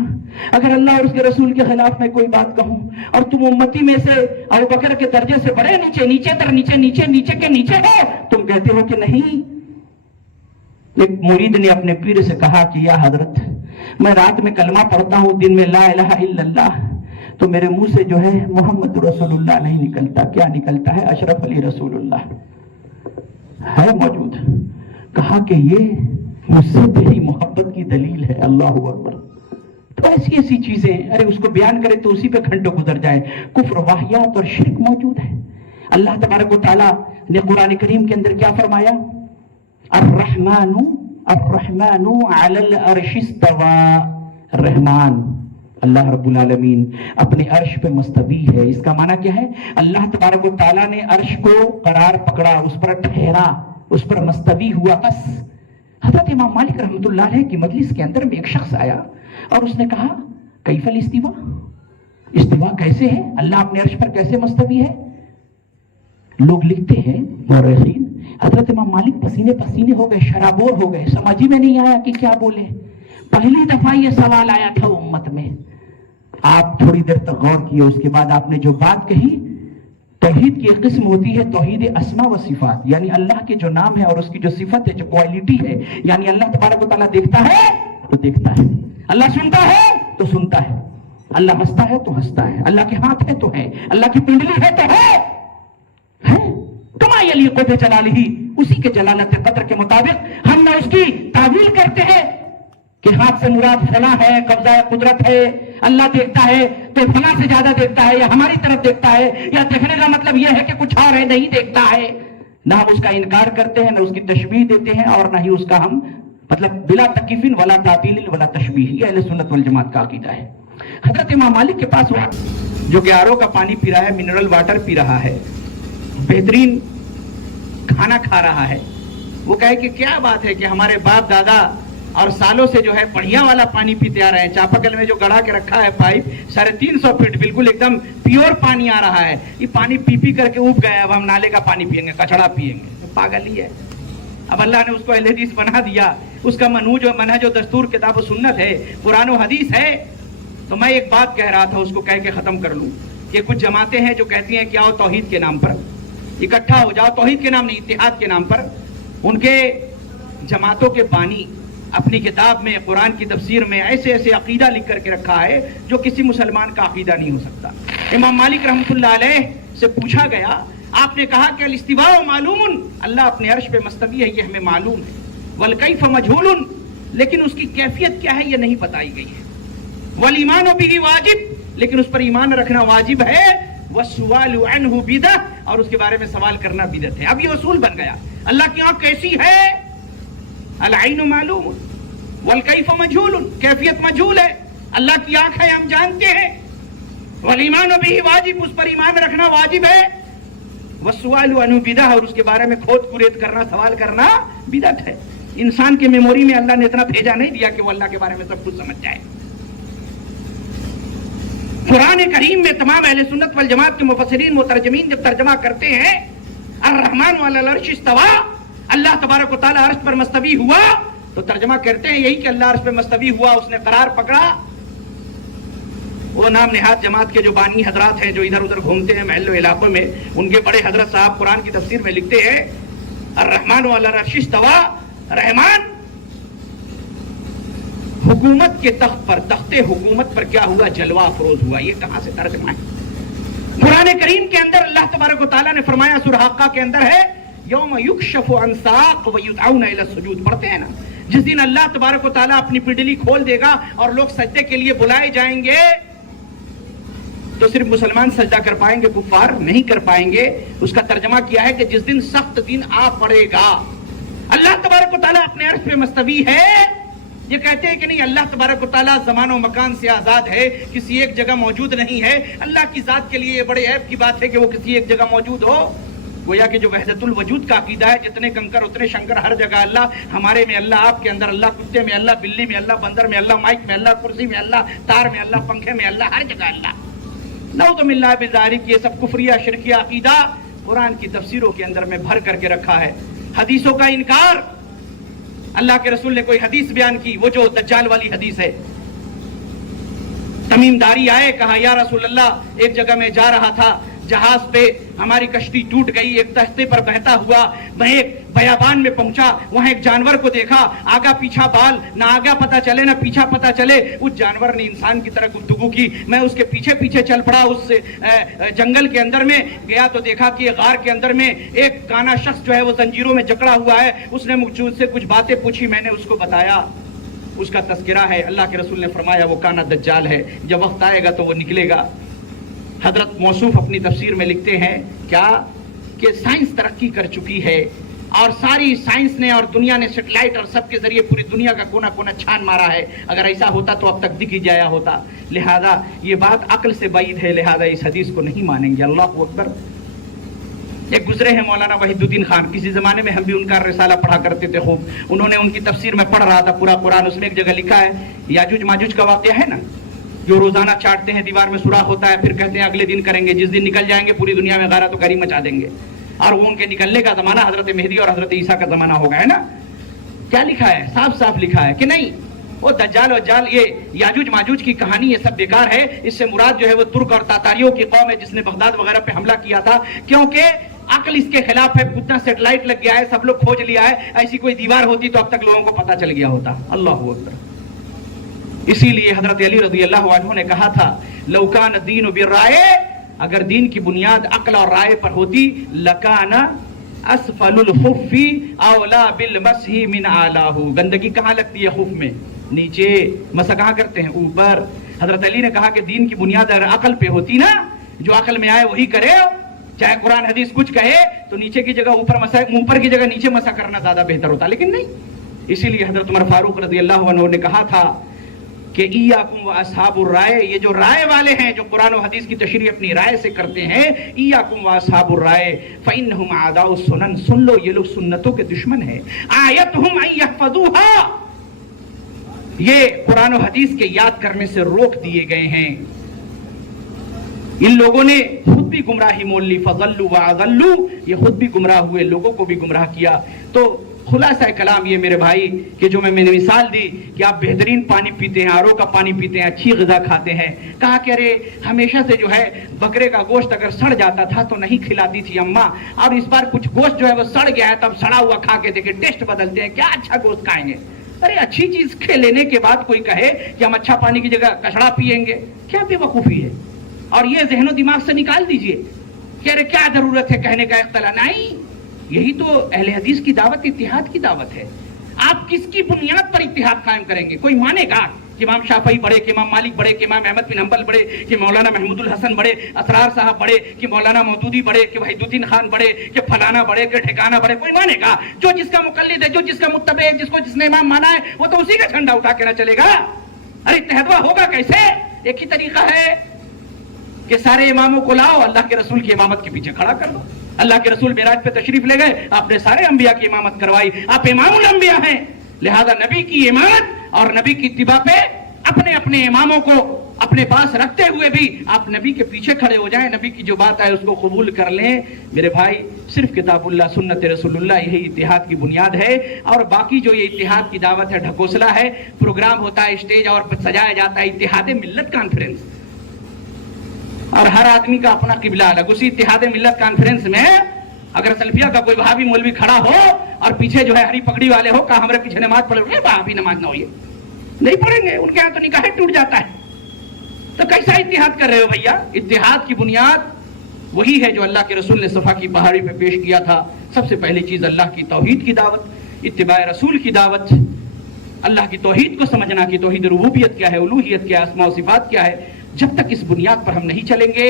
اگر اللہ اور اس کے رسول کے خلاف میں کوئی بات کہوں اور تم امتی میں سے ابو بکر کے درجے سے بڑے نیچے، نیچے تر نیچے، نیچے نیچے کے نیچے ہو، تم کہتے ہو کہ نہیں. ایک مرید نے اپنے پیر سے کہا کہ یا حضرت، میں رات میں کلمہ پڑھتا ہوں، دن میں لا الہ الا اللہ، تو میرے منہ سے جو ہے محمد رسول اللہ نہیں نکلتا. کیا نکلتا ہے؟ اشرف علی رسول اللہ ہے موجود. کہا کہ یہ مجھ سے تیری محبت کی دلیل ہے. اللہ اکبر. تو ایسی ایسی چیزیں، ارے اس کو بیان کرے تو اسی پہ گھنٹوں گزر جائے. کفر، واہیات اور شرک موجود ہے. اللہ تبارک و تعالیٰ نے قرآن کریم کے اندر کیا فرمایا؟ الرحمن علی العرش استوى. رحمان اللہ رب العالمین اپنے عرش پہ مستوی ہے. اس کا معنی کیا ہے؟ اللہ تبارک و تعالیٰ نے عرش کو قرار پکڑا، اس پر ٹھہرا، اس پر مستوی ہوا. بس حضرت امام مالک رحمۃ اللہ علیہ کی مجلس کے اندر میں ایک شخص آیا اور اس نے کہا کیف الاستواء، استوا کیسے ہے؟ اللہ اپنے عرش پر کیسے مستوی ہے؟ لوگ لکھتے ہیں مورخین، حضرت امام مالک پسینے پسینے ہو گئے، شرابور ہو گئے، سمجھ میں نہیں آیا کہ کیا بولے. پہلی دفعہ یہ سوال آیا تھا امت میں. آپ تھوڑی دیر تک غور کیے، اس کے بعد آپ نے جو بات کہی، توحید کی ایک قسم ہوتی ہے توحید اسماء و صفات، یعنی اللہ کے جو نام ہے اور اس کی جو صفت ہے، جو کوالٹی ہے، یعنی اللہ تبارک و تعالیٰ دیکھتا ہے تو دیکھتا ہے، اللہ سنتا ہے تو سنتا ہے، اللہ ہنستا ہے تو ہنستا ہے، اللہ کے ہاتھ ہے تو ہے، اللہ کی پنڈلی ہے تو ہے. کما یلیق بجلالہ، اسی کے جلالت قدر کے مطابق ہم نہ اس کی تعویل کرتے ہیں کہ ہاتھ سے مراد فلاں ہے، قبضہ قدرت ہے، اللہ دیکھتا ہے تو فلاں سے زیادہ دیکھتا ہے، یا ہماری طرف دیکھتا ہے، یا دیکھنے کا مطلب یہ ہے کہ کچھ اور ہے، نہیں دیکھتا ہے. نہ ہم اس کا انکار کرتے ہیں، نہ اس کی تشبیہ دیتے ہیں، اور نہ ہی اس کا ہم مطلب بلا تکیف ولا تعطیل ولا تشبیہ. یہ اہل سنت والجماعت کا عقیدہ ہے. حضرت امام مالک کے پاس وہ جو کہ آر او کا پانی پی رہا ہے، منرل واٹر پی رہا ہے، بہترین کھانا کھا رہا ہے، وہ کہے کہ کیا بات ہے کہ ہمارے باپ دادا اور سالوں سے جو ہے بڑھیا والا پانی پیتے آ رہے ہیں، چاپکل میں جو گڑا کے رکھا ہے پائپ 350 فٹ بالکل ایک دم پیور پانی آ رہا ہے، یہ پانی پی پی کر کے اوب گیا، اب ہم نالے کا پانی پیئیں گے، کچڑا پیئیں گے. پاگل ہی ہے. اب اللہ نے اس کو اہل حدیث بنا دیا، اس کا منہج و منہج و دستور کتاب و سنت ہے، قرآن و حدیث ہے. تو میں ایک بات کہہ رہا تھا، اس کو کہہ کے ختم کر لوں کہ کچھ جماعتیں ہیں جو کہتی ہیں کہ آؤ توحید کے نام پر اکٹھا ہو جاؤ، توحید کے نام نہیں، اتحاد کے نام پر. ان کے جماعتوں کے بانی اپنی کتاب میں قرآن کی تفسیر میں ایسے ایسے عقیدہ لکھ کر کے رکھا ہے جو کسی مسلمان کا عقیدہ نہیں ہو سکتا. امام مالک رحمۃ اللہ علیہ سے پوچھا گیا، آپ نے کہا کہ الاستواء معلوم، اللہ اپنے عرش پہ مستوی ہے، یہ ہمیں معلوم ہے، والکیف مجہول، لیکن اس کی کیفیت کیا ہے یہ نہیں بتائی گئی ہے. والایمان بہ واجب، لیکن اس پر ایمان رکھنا واجب ہے. والسؤال عنہ بدعہ، اور اس کے بارے میں سوال کرنا بدعت ہے. اب یہ اصول بن گیا. اللہ کی آنکھ کیسی ہے؟ العین معلوم والکیف مجہول، کیفیت مجہول ہے. اللہ کی آنکھ ہے ہم جانتے ہیں. والایمان بہ واجب، اس پر ایمان رکھنا واجب ہے. والسؤال عنہ بدعہ، اور اس کے بارے میں کھود کرید کرنا، سوال کرنا بدعت ہے. انسان کے میموری میں اللہ نے اتنا بھیجا نہیں دیا کہ وہ اللہ کے بارے میں سب کچھ سمجھ جائے. قرآن کریم میں تمام اہل سنت والجماعت کے مفسرین مترجمین جب ترجمہ کرتے ہیں الرحمن علی العرش استوى، اللہ تبارک و تعالیٰ عرش پر مستوی ہوا، تو ترجمہ کرتے ہیں یہی کہ اللہ عرش پر مستوی ہوا، اس نے قرار پکڑا. وہ نام نہاد جماعت کے جو بانی حضرات ہیں جو ادھر ادھر گھومتے ہیں محلوں علاقوں میں، ان کے بڑے حضرت صاحب قرآن کی تفسیر میں لکھتے ہیں الرحمن علی العرش استوى، رحمان حکومت کے تخت پر، تخت حکومت پر کیا ہوا؟ جلوہ افروز ہوا. یہ کہاں سے ترجمہ ہے؟ قرآن کریم کے اندر اللہ تبارک و تعالیٰ نے فرمایا، سورہ حاقہ کے اندر ہے یوم یکشف عن ساق ویدعون الی السجود، پڑھتے ہیں نا، جس دن اللہ تبارک و تعالیٰ اپنی پنڈلی کھول دے گا اور لوگ سجدے کے لیے بلائے جائیں گے. تو صرف مسلمان سجدہ کر پائیں گے، کفار نہیں کر پائیں گے. اس کا ترجمہ کیا ہے کہ جس دن سخت دن آ پڑے گا. اللہ تبارک و تعالیٰ اپنے عرش پہ مستوی ہے. یہ کہتے ہیں کہ نہیں، اللہ تبارک و تعالیٰ زمان و مکان سے آزاد ہے، کسی ایک جگہ موجود نہیں ہے. اللہ کی ذات کے لیے یہ بڑے عیب کی بات ہے کہ وہ کسی ایک جگہ موجود ہو. گویا کہ جو وحدت الوجود کا عقیدہ ہے، جتنے کنکر اتنے شنکر، ہر جگہ اللہ، ہمارے میں اللہ، آپ کے اندر اللہ، کتے میں اللہ، بلی میں اللہ، بندر میں اللہ، مائک میں اللہ، کرسی میں اللہ، تار میں اللہ، پنکھے میں اللہ، ہر جگہ اللہ. نعوذ باللہ بذالک، یہ سب کفریہ شرکیہ عقیدہ قرآن کی تفسیروں کے اندر میں بھر کر کے رکھا ہے. حدیثوں کا انکار. اللہ کے رسول نے کوئی حدیث بیان کی، وہ جو دجال والی حدیث ہے. تمیم داری آئے، کہا یا رسول اللہ، ایک جگہ میں جا رہا تھا جہاز پہ، ہماری کشتی ٹوٹ گئی، ایک تختے پر بہتا ہوا، میں ایک بیابان میں پہنچا، وہاں ایک جانور کو دیکھا، آگا پیچھا بال، نہ آگا پتا چلے نہ پیچھا پتا چلے. اس جانور نے انسان کی طرح گفتگو کی، میں اس کے پیچھے پیچھے چل پڑا. اس جنگل کے اندر میں گیا تو دیکھا کہ غار کے اندر میں ایک کانا شخص جو ہے وہ زنجیروں میں جکڑا ہوا ہے. اس نے مجھ سے کچھ باتیں پوچھی، میں نے اس کو بتایا، اس کا تذکرہ ہے. اللہ کے رسول نے فرمایا وہ کانا دجال ہے، جب وقت آئے گا تو وہ نکلے گا. حضرت موصوف اپنی تفسیر میں لکھتے ہیں کیا کہ سائنس ترقی کر چکی ہے اور ساری سائنس نے اور دنیا نے سیٹلائٹ اور سب کے ذریعے پوری دنیا کا کونا کونا چھان مارا ہے. اگر ایسا ہوتا تو اب تک دکھ ہی جایا ہوتا. لہذا یہ بات عقل سے بعید ہے, لہذا اس حدیث کو نہیں مانیں گے. اللہ اکبر. ایک گزرے ہیں مولانا وحید الدین خان, کسی زمانے میں ہم بھی ان کا رسالہ پڑھا کرتے تھے خوب. انہوں نے ان کی تفسیر میں پڑھ رہا تھا پورا قرآن, اس میں ایک جگہ لکھا ہے یاجوج ماجوج کا واقعہ ہے نا, جو روزانہ چاٹتے ہیں, دیوار میں سوراخ ہوتا ہے, پھر کہتے ہیں اگلے دن کریں گے, جس دن نکل جائیں گے پوری دنیا میں غارت و گری مچا دیں گے. اور وہ ان کے نکلنے کا زمانہ حضرت مہدی اور حضرت عیسیٰ کا زمانہ ہوگا, ہے نا. کیا لکھا ہے؟ صاف صاف لکھا ہے کہ نہیں, وہ دجال وجال, یہ یاجوج ماجوج کی کہانی, یہ سب بیکار ہے. اس سے مراد جو ہے وہ ترک اور تاتاریوں کی قوم ہے جس نے بغداد وغیرہ پہ حملہ کیا تھا, کیونکہ عقل اس کے خلاف ہے. اتنا سیٹلائٹ لگ گیا ہے, سب لوگ کھوج لیا ہے, ایسی کوئی دیوار ہوتی تو اب تک لوگوں کو پتا چل گیا ہوتا. اللہ اکبر. اسی لیے حضرت علی رضی اللہ عنہ نے کہا تھا لو کان الدین بالرائے, اگر دین کی بنیاد عقل اور رائے پر ہوتی, لکان اسفل الخف اولا بالمسح من اعلاہ. گندگی کہاں لگتی ہے خف میں؟ نیچے. مسح کہاں کرتے ہیں؟ اوپر. حضرت علی نے کہا کہ دین کی بنیاد اگر عقل پہ ہوتی نا, جو عقل میں آئے وہی کرے, چاہے قرآن حدیث کچھ کہے تو نیچے کی جگہ اوپر مسح, اوپر کی جگہ نیچے مسح کرنا زیادہ بہتر ہوتا, لیکن نہیں. اسی لیے حضرت عمر فاروق رضی اللہ عنہ نے کہا تھا کہ ایاکم و اصحاب الرائے, یہ جو رائے والے ہیں جو قرآن و حدیث کی تشریح اپنی رائے سے کرتے ہیں, ایاکم و اصحاب الرائے فإنہم اعداء السنن, سن لو یہ لوگ سنتوں کے دشمن ہیں. آیتہم ان یحفظوها, یہ قرآن و حدیث کے یاد کرنے سے روک دیے گئے ہیں. ان لوگوں نے خود بھی گمراہی مول لی, فضلوا واضلوا, یہ خود بھی گمراہ ہوئے, لوگوں کو بھی گمراہ کیا. تو خلاصہ کلام یہ میرے بھائی کہ جو میں نے مثال دی کہ آپ بہترین پانی پیتے ہیں, آرو کا پانی پیتے ہیں, اچھی غذا کھاتے ہیں, کہا کہ ارے ہمیشہ سے جو ہے بکرے کا گوشت اگر سڑ جاتا تھا تو نہیں کھلاتی تھی اماں, اور اس بار کچھ گوشت جو ہے وہ سڑ گیا ہے, تب سڑا ہوا کھا کے دیکھے, ٹیسٹ بدلتے ہیں, کیا اچھا گوشت کھائیں گے. ارے اچھی چیز کھے لینے کے بعد کوئی کہے کہ ہم اچھا پانی کی جگہ کچڑا پیئیں گے, کیا بے وقوفی ہے. اور یہ ذہن و دماغ سے نکال دیجئے کہ ارے کیا ضرورت ہے کہنے کا اختلاف. نہیں, یہی تو اہل حدیث کی دعوت, اتحاد کی دعوت ہے. آپ کس کی بنیاد پر اتحاد قائم کریں گے؟ کوئی مانے گا کہ امام شافعی بڑے, کہ امام مالک بڑے, کہ امام احمد بن حنبل بڑے, کہ مولانا محمود الحسن بڑے, اسرار صاحب بڑے, کہ مولانا مودودی بڑے, کہ وحید الدین خان بڑے, کہ فلانا بڑے, کہ ٹھکانا بڑے؟ کوئی مانے گا؟ جو جس کا مقلد ہے, جو جس کا متبع ہے, جس کو جس نے امام مانا ہے, وہ تو اسی کا جھنڈا اٹھا کے نہ چلے گا. ارے اتحاد ہوگا کیسے؟ ایک ہی طریقہ ہے کہ سارے اماموں کو لاؤ, اللہ کے رسول کی امامت کے پیچھے کھڑا کر دو. اللہ کے رسول معراج پہ تشریف لے گئے, آپ نے سارے انبیاء کی امامت کروائی, آپ امام الانبیاء ہیں, لہذا نبی کی امامت اور نبی کی اتباع پہ اپنے اپنے اماموں کو اپنے پاس رکھتے ہوئے بھی آپ نبی کے پیچھے کھڑے ہو جائیں, نبی کی جو بات ہے اس کو قبول کر لیں. میرے بھائی, صرف کتاب اللہ, سنت رسول اللہ, یہی اتحاد کی بنیاد ہے. اور باقی جو یہ اتحاد کی دعوت ہے ڈھکوسلا ہے, پروگرام ہوتا ہے اسٹیج اور سجایا جاتا ہے اتحاد ملت کانفرنس, اور ہر آدمی کا اپنا قبلہ الگ. اسی اتحاد ملت کانفرنس میں اگر سلفیہ کا کوئی وہابی مولوی کھڑا ہو اور پیچھے جو ہے ہری پگڑی والے ہو, کہا ہمارے پیچھے نماز پڑھے, وہابی نماز نہ ہوئی, نہیں پڑھیں گے, ان کے یہاں تو نکاح ٹوٹ جاتا ہے. تو کیسا اتحاد کر رہے ہو بھیا؟ اتحاد کی بنیاد وہی ہے جو اللہ کے رسول نے صفا کی پہاڑی پہ پیش کیا تھا. سب سے پہلی چیز اللہ کی توحید کی دعوت, اتباع رسول کی دعوت, اللہ کی توحید کو سمجھنا کہ توحید ربوبیت کیا ہے, الوہیت کیا ہے, اسماء و صفات کیا ہے. جب تک اس بنیاد پر ہم نہیں چلیں گے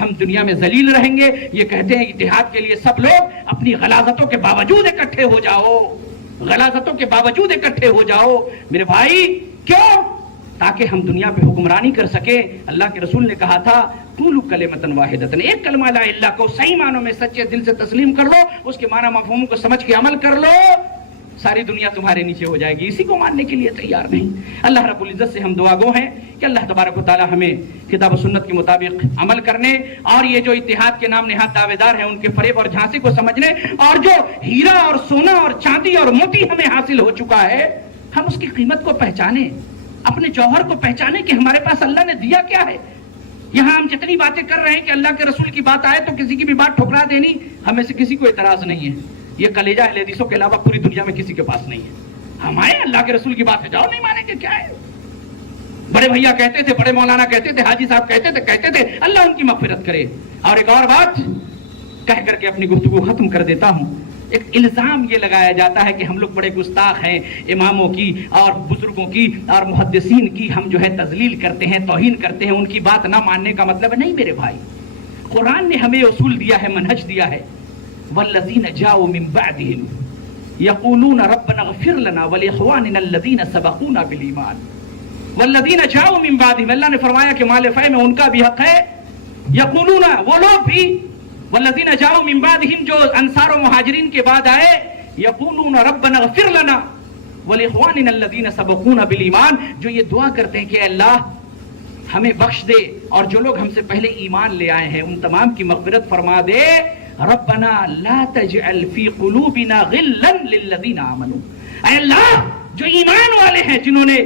ہم دنیا میں ذلیل رہیں گے. یہ کہتے ہیں اتحاد کے لیے سب لوگ اپنی غلاظتوں کے باوجود اکٹھے ہو جاؤ, غلاظتوں کے باوجود اکٹھے ہو جاؤ. میرے بھائی کیوں؟ تاکہ ہم دنیا پہ حکمرانی کر سکیں. اللہ کے رسول نے کہا تھا قولوا کلمۃ واحدۃ, ایک کلمہ لا الہ کو صحیح معنوں میں سچے دل سے تسلیم کر لو, اس کے معنی مفہوم کو سمجھ کے عمل کر لو, ساری دنیا تمہارے نیچے ہو جائے گی. اسی کو ماننے کے لیے تیار نہیں. اللہ رب العزت سے ہم دعا گو ہیں کہ اللہ تبارک و تعالی ہمیں کتاب و سنت کے مطابق عمل کرنے, اور یہ جو اتحاد کے نام نہاد دعوے دار ہیں ان کے فریب اور جھانسی کو سمجھنے, اور جو ہیرا اور سونا اور چاندی اور موتی ہمیں حاصل ہو چکا ہے ہم اس کی قیمت کو پہچانیں, اپنے جوہر کو پہچانیں کہ ہمارے پاس اللہ نے دیا کیا ہے. یہاں ہم جتنی باتیں کر رہے ہیں کہ اللہ کے رسول کی بات آئے تو کسی کی بھی بات ٹھکرا دینی, ہمیں سے کسی کو اعتراض نہیں ہے. یہ کلیجہ اہل حدیثوں کے علاوہ پوری دنیا میں کسی کے پاس نہیں ہے. ہم آئے اللہ کے رسول کی بات ہے, جاؤ نہیں مانیں گے کیا ہے. بڑے بھیا کہتے تھے, بڑے مولانا کہتے تھے, حاجی صاحب کہتے تھے, اللہ ان کی مغفرت کرے. اور ایک اور بات کہہ کر کے اپنی گفتگو ختم کر دیتا ہوں. ایک الزام یہ لگایا جاتا ہے کہ ہم لوگ بڑے گستاخ ہیں, اماموں کی اور بزرگوں کی اور محدثین کی ہم جو ہے تذلیل کرتے ہیں, توہین کرتے ہیں. ان کی بات نہ ماننے کا مطلب نہیں میرے بھائی. قرآن نے ہمیں اصول دیا ہے, منہج دیا ہے, والذین جاؤوا من بعدهم یقولون ربنا اغفر لنا ولاخواننا الذین سبقونا بالایمان. والذین جاؤوا من بعدهم، اللہ نے فرمایا کہ مال فے میں ان کا بھی حق ہے. یقولون، وہ لوگ بھی، والذین جاؤوا من بعدهم جو انصار و مہاجرین کے بعد آئے، یقولون ربنا اغفر لنا ولاخواننا الذین سبقونا بالایمان، جو یہ دعا کرتے ہیں کہ اے اللہ ہمیں بخش دے اور جو لوگ ہم سے پہلے ایمان لے آئے ہیں ان تمام کی مغفرت فرما دے. ربنا لا تجعل فی قلوبنا غلا للذین آمنوا، اے اللہ جو ایمان والے ہیں، جنہوں نے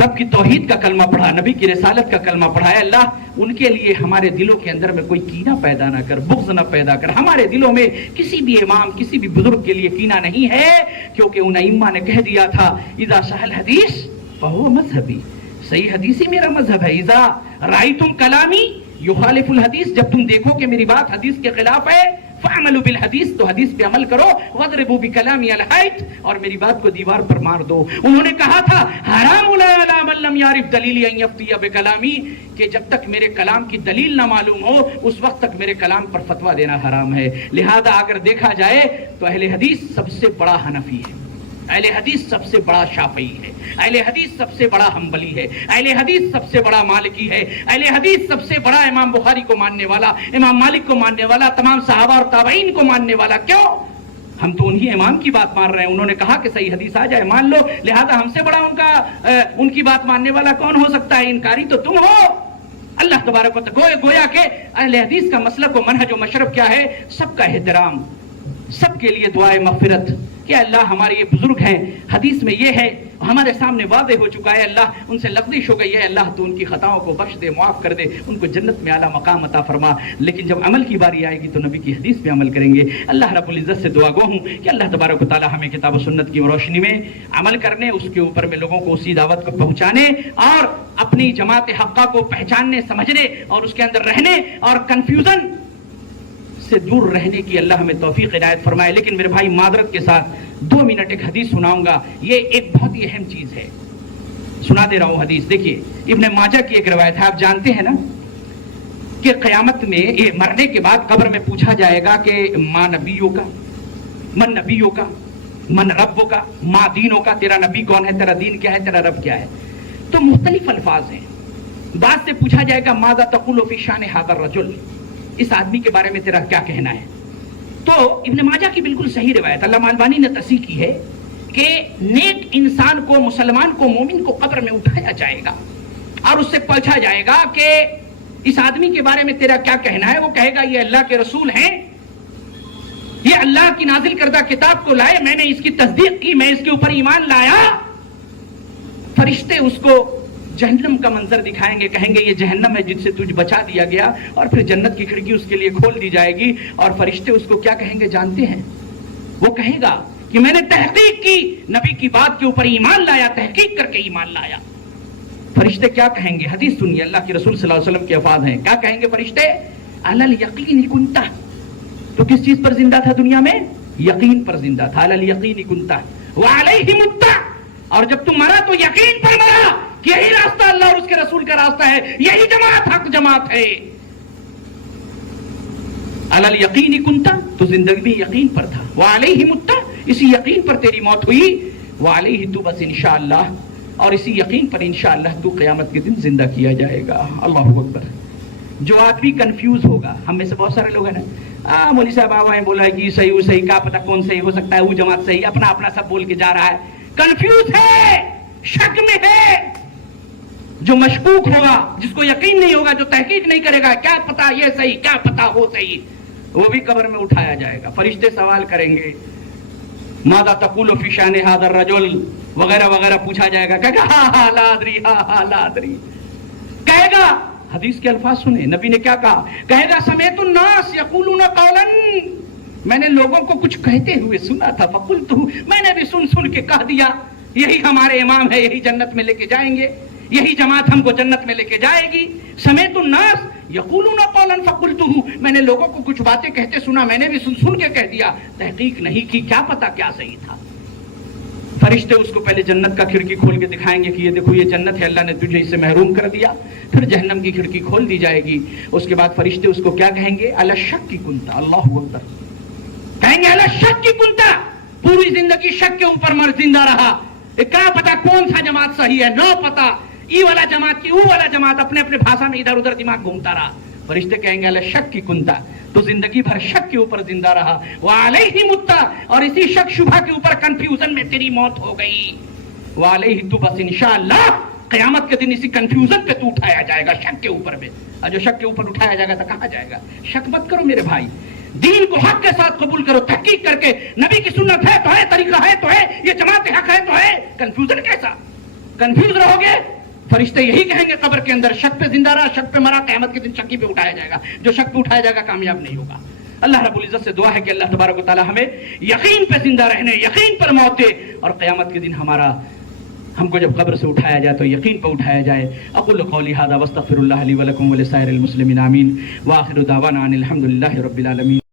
رب کی توحید کا کلمہ پڑھا، نبی کی رسالت کا کلمہ پڑھا، اے اللہ ان کے لیے ہمارے دلوں کے اندر میں کوئی کینہ پیدا نہ کر، بغض نہ پیدا کر. ہمارے دلوں میں کسی بھی امام، کسی بھی بزرگ کے لیے کینہ نہیں ہے، کیونکہ ان ائمہ نے کہہ دیا تھا اذا صح الحدیث فهو مذہبی، صحیح حدیث ہی میرا مذہب ہے. اذا رأیتم کلامی یخالف الحدیث، جب تم دیکھو کہ میری بات حدیث کے خلاف ہے، فعملوا بالحدیث، تو حدیث پہ عمل کرو. واضربوا بکلامی الحیط، اور میری بات کو دیوار پر مار دو. انہوں نے کہا تھا حرام علی من لم یعرف دلیلی ان یفتی بکلامی، کہ جب تک میرے کلام کی دلیل نہ معلوم ہو اس وقت تک میرے کلام پر فتویٰ دینا حرام ہے. لہذا اگر دیکھا جائے تو اہل حدیث سب سے بڑا حنفی ہے، اہل حدیث سب سے بڑا شافعی ہے، اہل حدیث سب سے بڑا حنبلی ہے، اہل حدیث سب سے بڑا مالکی ہے، اہل حدیث سب سے بڑا امام بخاری کو ماننے والا، امام مالک کو ماننے والا، تمام صحابہ اور تابعین کو ماننے والا. کیوں؟ ہم تو انہی امام کی بات مان رہے ہیں، انہوں نے کہا کہ صحیح حدیث آ جائے مان لو، لہذا ہم سے بڑا ان کی بات ماننے والا کون ہو سکتا ہے؟ انکاری تو تم ہو. اللہ تبارک و تعالی گویا کہ اہل حدیث کا مسلک و منہج و مشرب کیا ہے؟ سب کا احترام، سب کے لیے دعائے مغفرت کہ اللہ ہمارے یہ بزرگ ہیں، حدیث میں یہ ہے، ہمارے سامنے واضح ہو چکا ہے، اللہ ان سے لغزش ہو گئی ہے، اللہ تو ان کی خطاؤں کو بخش دے، معاف کر دے، ان کو جنت میں اعلیٰ مقام عطا فرما. لیکن جب عمل کی باری آئے گی تو نبی کی حدیث پہ عمل کریں گے. اللہ رب العزت سے دعا گو ہوں کہ اللہ تبارک و تعالی ہمیں کتاب و سنت کی روشنی میں عمل کرنے، اس کے اوپر میں لوگوں کو اسی دعوت کو پہنچانے اور اپنی جماعت حقہ کو پہچاننے، سمجھنے اور اس کے اندر رہنے اور کنفیوژن سے دور رہنے کی اللہ ہمیں توفیق عنایت فرمائے. لیکن میرے بھائی معذرت کے ساتھ 2 منٹ ایک حدیث سناؤں گا، یہ ایک بہت ہی اہم چیز ہے، سنا دے رہا ہوں حدیث. دیکھیے ابن ماجہ کی ایک روایت ہے، آپ جانتے ہیں نا کہ قیامت میں یہ مرنے کے بعد قبر میں پوچھا جائے گا کہ ماں نبیوں کا، من نبیوں کا، من ربوں کا، ماں دینوں کا، تیرا نبی کون ہے، تیرا دین کیا ہے، تیرا رب کیا ہے. تو مختلف الفاظ ہیں. بعض سے پوچھا جائے گا ماذا تقول فی شان ھذا الرجل، اس آدمی کے بارے میں تیرا کیا کہنا ہے. تو ابن ماجہ کی بالکل صحیح روایت، علامہ البانی نے تصحیح کی ہے کہ نیک انسان کو، مسلمان کو، مومن کو قبر میں اٹھایا جائے گا اور اس سے پوچھا جائے گا کہ اس آدمی کے بارے میں تیرا کیا کہنا ہے. وہ کہے گا یہ اللہ کے رسول ہیں، یہ اللہ کی نازل کردہ کتاب کو لائے، میں نے اس کی تصدیق کی، میں اس کے اوپر ایمان لایا. فرشتے اس کو جہنم کا منظر دکھائیں گے، کہیں گے یہ جہنم ہے جس سے تجھ بچا دیا گیا، اور پھر جنت کی کھڑکی اس کے لیے کھول دی جائے گی. اور فرشتے اس کو کیا کہیں گے جانتے ہیں؟ وہ کہے گا کہ میں نے تحقیق کی، نبی کی بات کے اوپر ایمان لایا، تحقیق کر کے ایمان لایا. فرشتے کیا کہیں گے؟ حدیث سنیے، اللہ کے رسول صلی اللہ علیہ وسلم کے الفاظ ہیں. کیا کہیں گے فرشتے؟ علی الیقین کنت، تو کس چیز پر زندہ تھا دنیا میں؟ یقین پر زندہ تھا. علی الیقین کنت وعلیہ مت، اور جب تم مرا تو یقین پر مرا کہ یہی راستہ اللہ اور اس کے رسول کا راستہ ہے، یہی جماعت حق جماعت ہے. علی الیقین کنت، تو زندگی میں یقین پر تھا. وعلیہ مت، اسی یقین پر تیری موت ہوئی. وعلیہ تو بس انشاءاللہ، اور اسی یقین پر انشاءاللہ تو قیامت کے دن زندہ کیا جائے گا. اللہ اکبر. جو آدمی کنفیوز ہوگا، ہم میں سے بہت سارے لوگ ہیں نا، مولوی صاحب آئے بولا کہ صحیح وہ صحیح، کا پتہ کون صحیح ہو سکتا ہے، وہ جماعت صحیح، اپنا اپنا سب بول کے جا رہا ہے، کنفیوز ہے، شک میں ہے. جو مشکوک ہوگا، جس کو یقین نہیں ہوگا، جو تحقیق نہیں کرے گا، کیا پتہ یہ صحیح، کیا پتہ ہو صحیح، وہ بھی قبر میں اٹھایا جائے گا. فرشتے سوال کریں گے ماذا تقول فی شان ھذا الرجل وغیرہ وغیرہ پوچھا جائے گا. کہے گا ہاں لا ادری، ہاں لا ادری. کہے گا، حدیث کے الفاظ سنیں، نبی نے کیا کہا؟ کہے گا سمعت الناس یقولون قولا، میں نے لوگوں کو کچھ کہتے ہوئے سنا تھا، فقلت، میں نے بھی سن کے کہہ دیا یہی ہمارے امام ہے، یہی جنت میں لے کے جائیں گے، یہی جماعت ہم کو جنت میں لے کے جائے گی. سمعت الناس یقولون قولا فقلت، میں نے لوگوں کو کچھ باتیں کہتے سنا، میں نے بھی سن کے کہہ دیا، تحقیق نہیں کی، کیا پتہ کیا صحیح تھا. فرشتے اس کو پہلے جنت کا کھڑکی کھول کے دکھائیں گے کہ یہ دیکھو یہ جنت ہے، اللہ نے تجھے اسے محروم کر دیا. پھر جہنم کی کھڑکی کھول دی جائے گی. اس کے بعد فرشتے اس کو کیا کہیں گے؟ الی الشک کنتا، اللہ اکبر، کہیں گے الی الشک کنتا، پوری زندگی شک کے اوپر مر زندہ رہا، کیا پتا کون سا جماعت صحیح ہے، نو پتا، ای والا جماعت کی او والا جماعت، اپنے اپنے بھاشا میں ادھر ادھر دماغ گھومتا رہا. فرشتے کہیں گے الی الشک کنتا، تو زندگی بھر شک کے اوپر زندہ رہا. وعلیہ متا، اور اسی شک شبہ کے اوپر کنفیوژن میں تیری موت ہو گئی. وعلیہ، تو بس انشاءاللہ قیامت کے دن اسی کنفیوژن پہ تو اٹھایا جائے گا، شک کے اوپر میں. اور جو شک کے اوپر اٹھایا جائے گا تو کہاں جائے گا؟ شک مت کرو میرے بھائی، دین کو حق کے ساتھ قبول کرو، تحقیق کر کے نبی کی سنت ہے تو ہے، طریقہ ہے تو ہے، یہ جماعت حق ہے تو ہے. کنفیوژن کیسا؟ کنفیوز رہو گے. فرشتے یہی کہیں گے قبر کے اندر، شک پہ زندہ رہا، شک پہ مرا، قیامت کے دن شکی پہ اٹھایا جائے گا. جو شک پہ اٹھایا جائے گا کامیاب نہیں ہوگا. اللہ رب العزت سے دعا ہے کہ اللہ تبارک و تعالی ہمیں یقین پہ زندہ رہنے، یقین پر موت دے، اور قیامت کے دن ہم کو جب قبر سے اٹھایا جائے تو یقین پہ اٹھایا جائے. اقول قولی ھذا واستغفر اللہ لی ولکم ولسائر المسلمین، آمین. وآخر دعوانا ان الحمد للہ رب العالمین.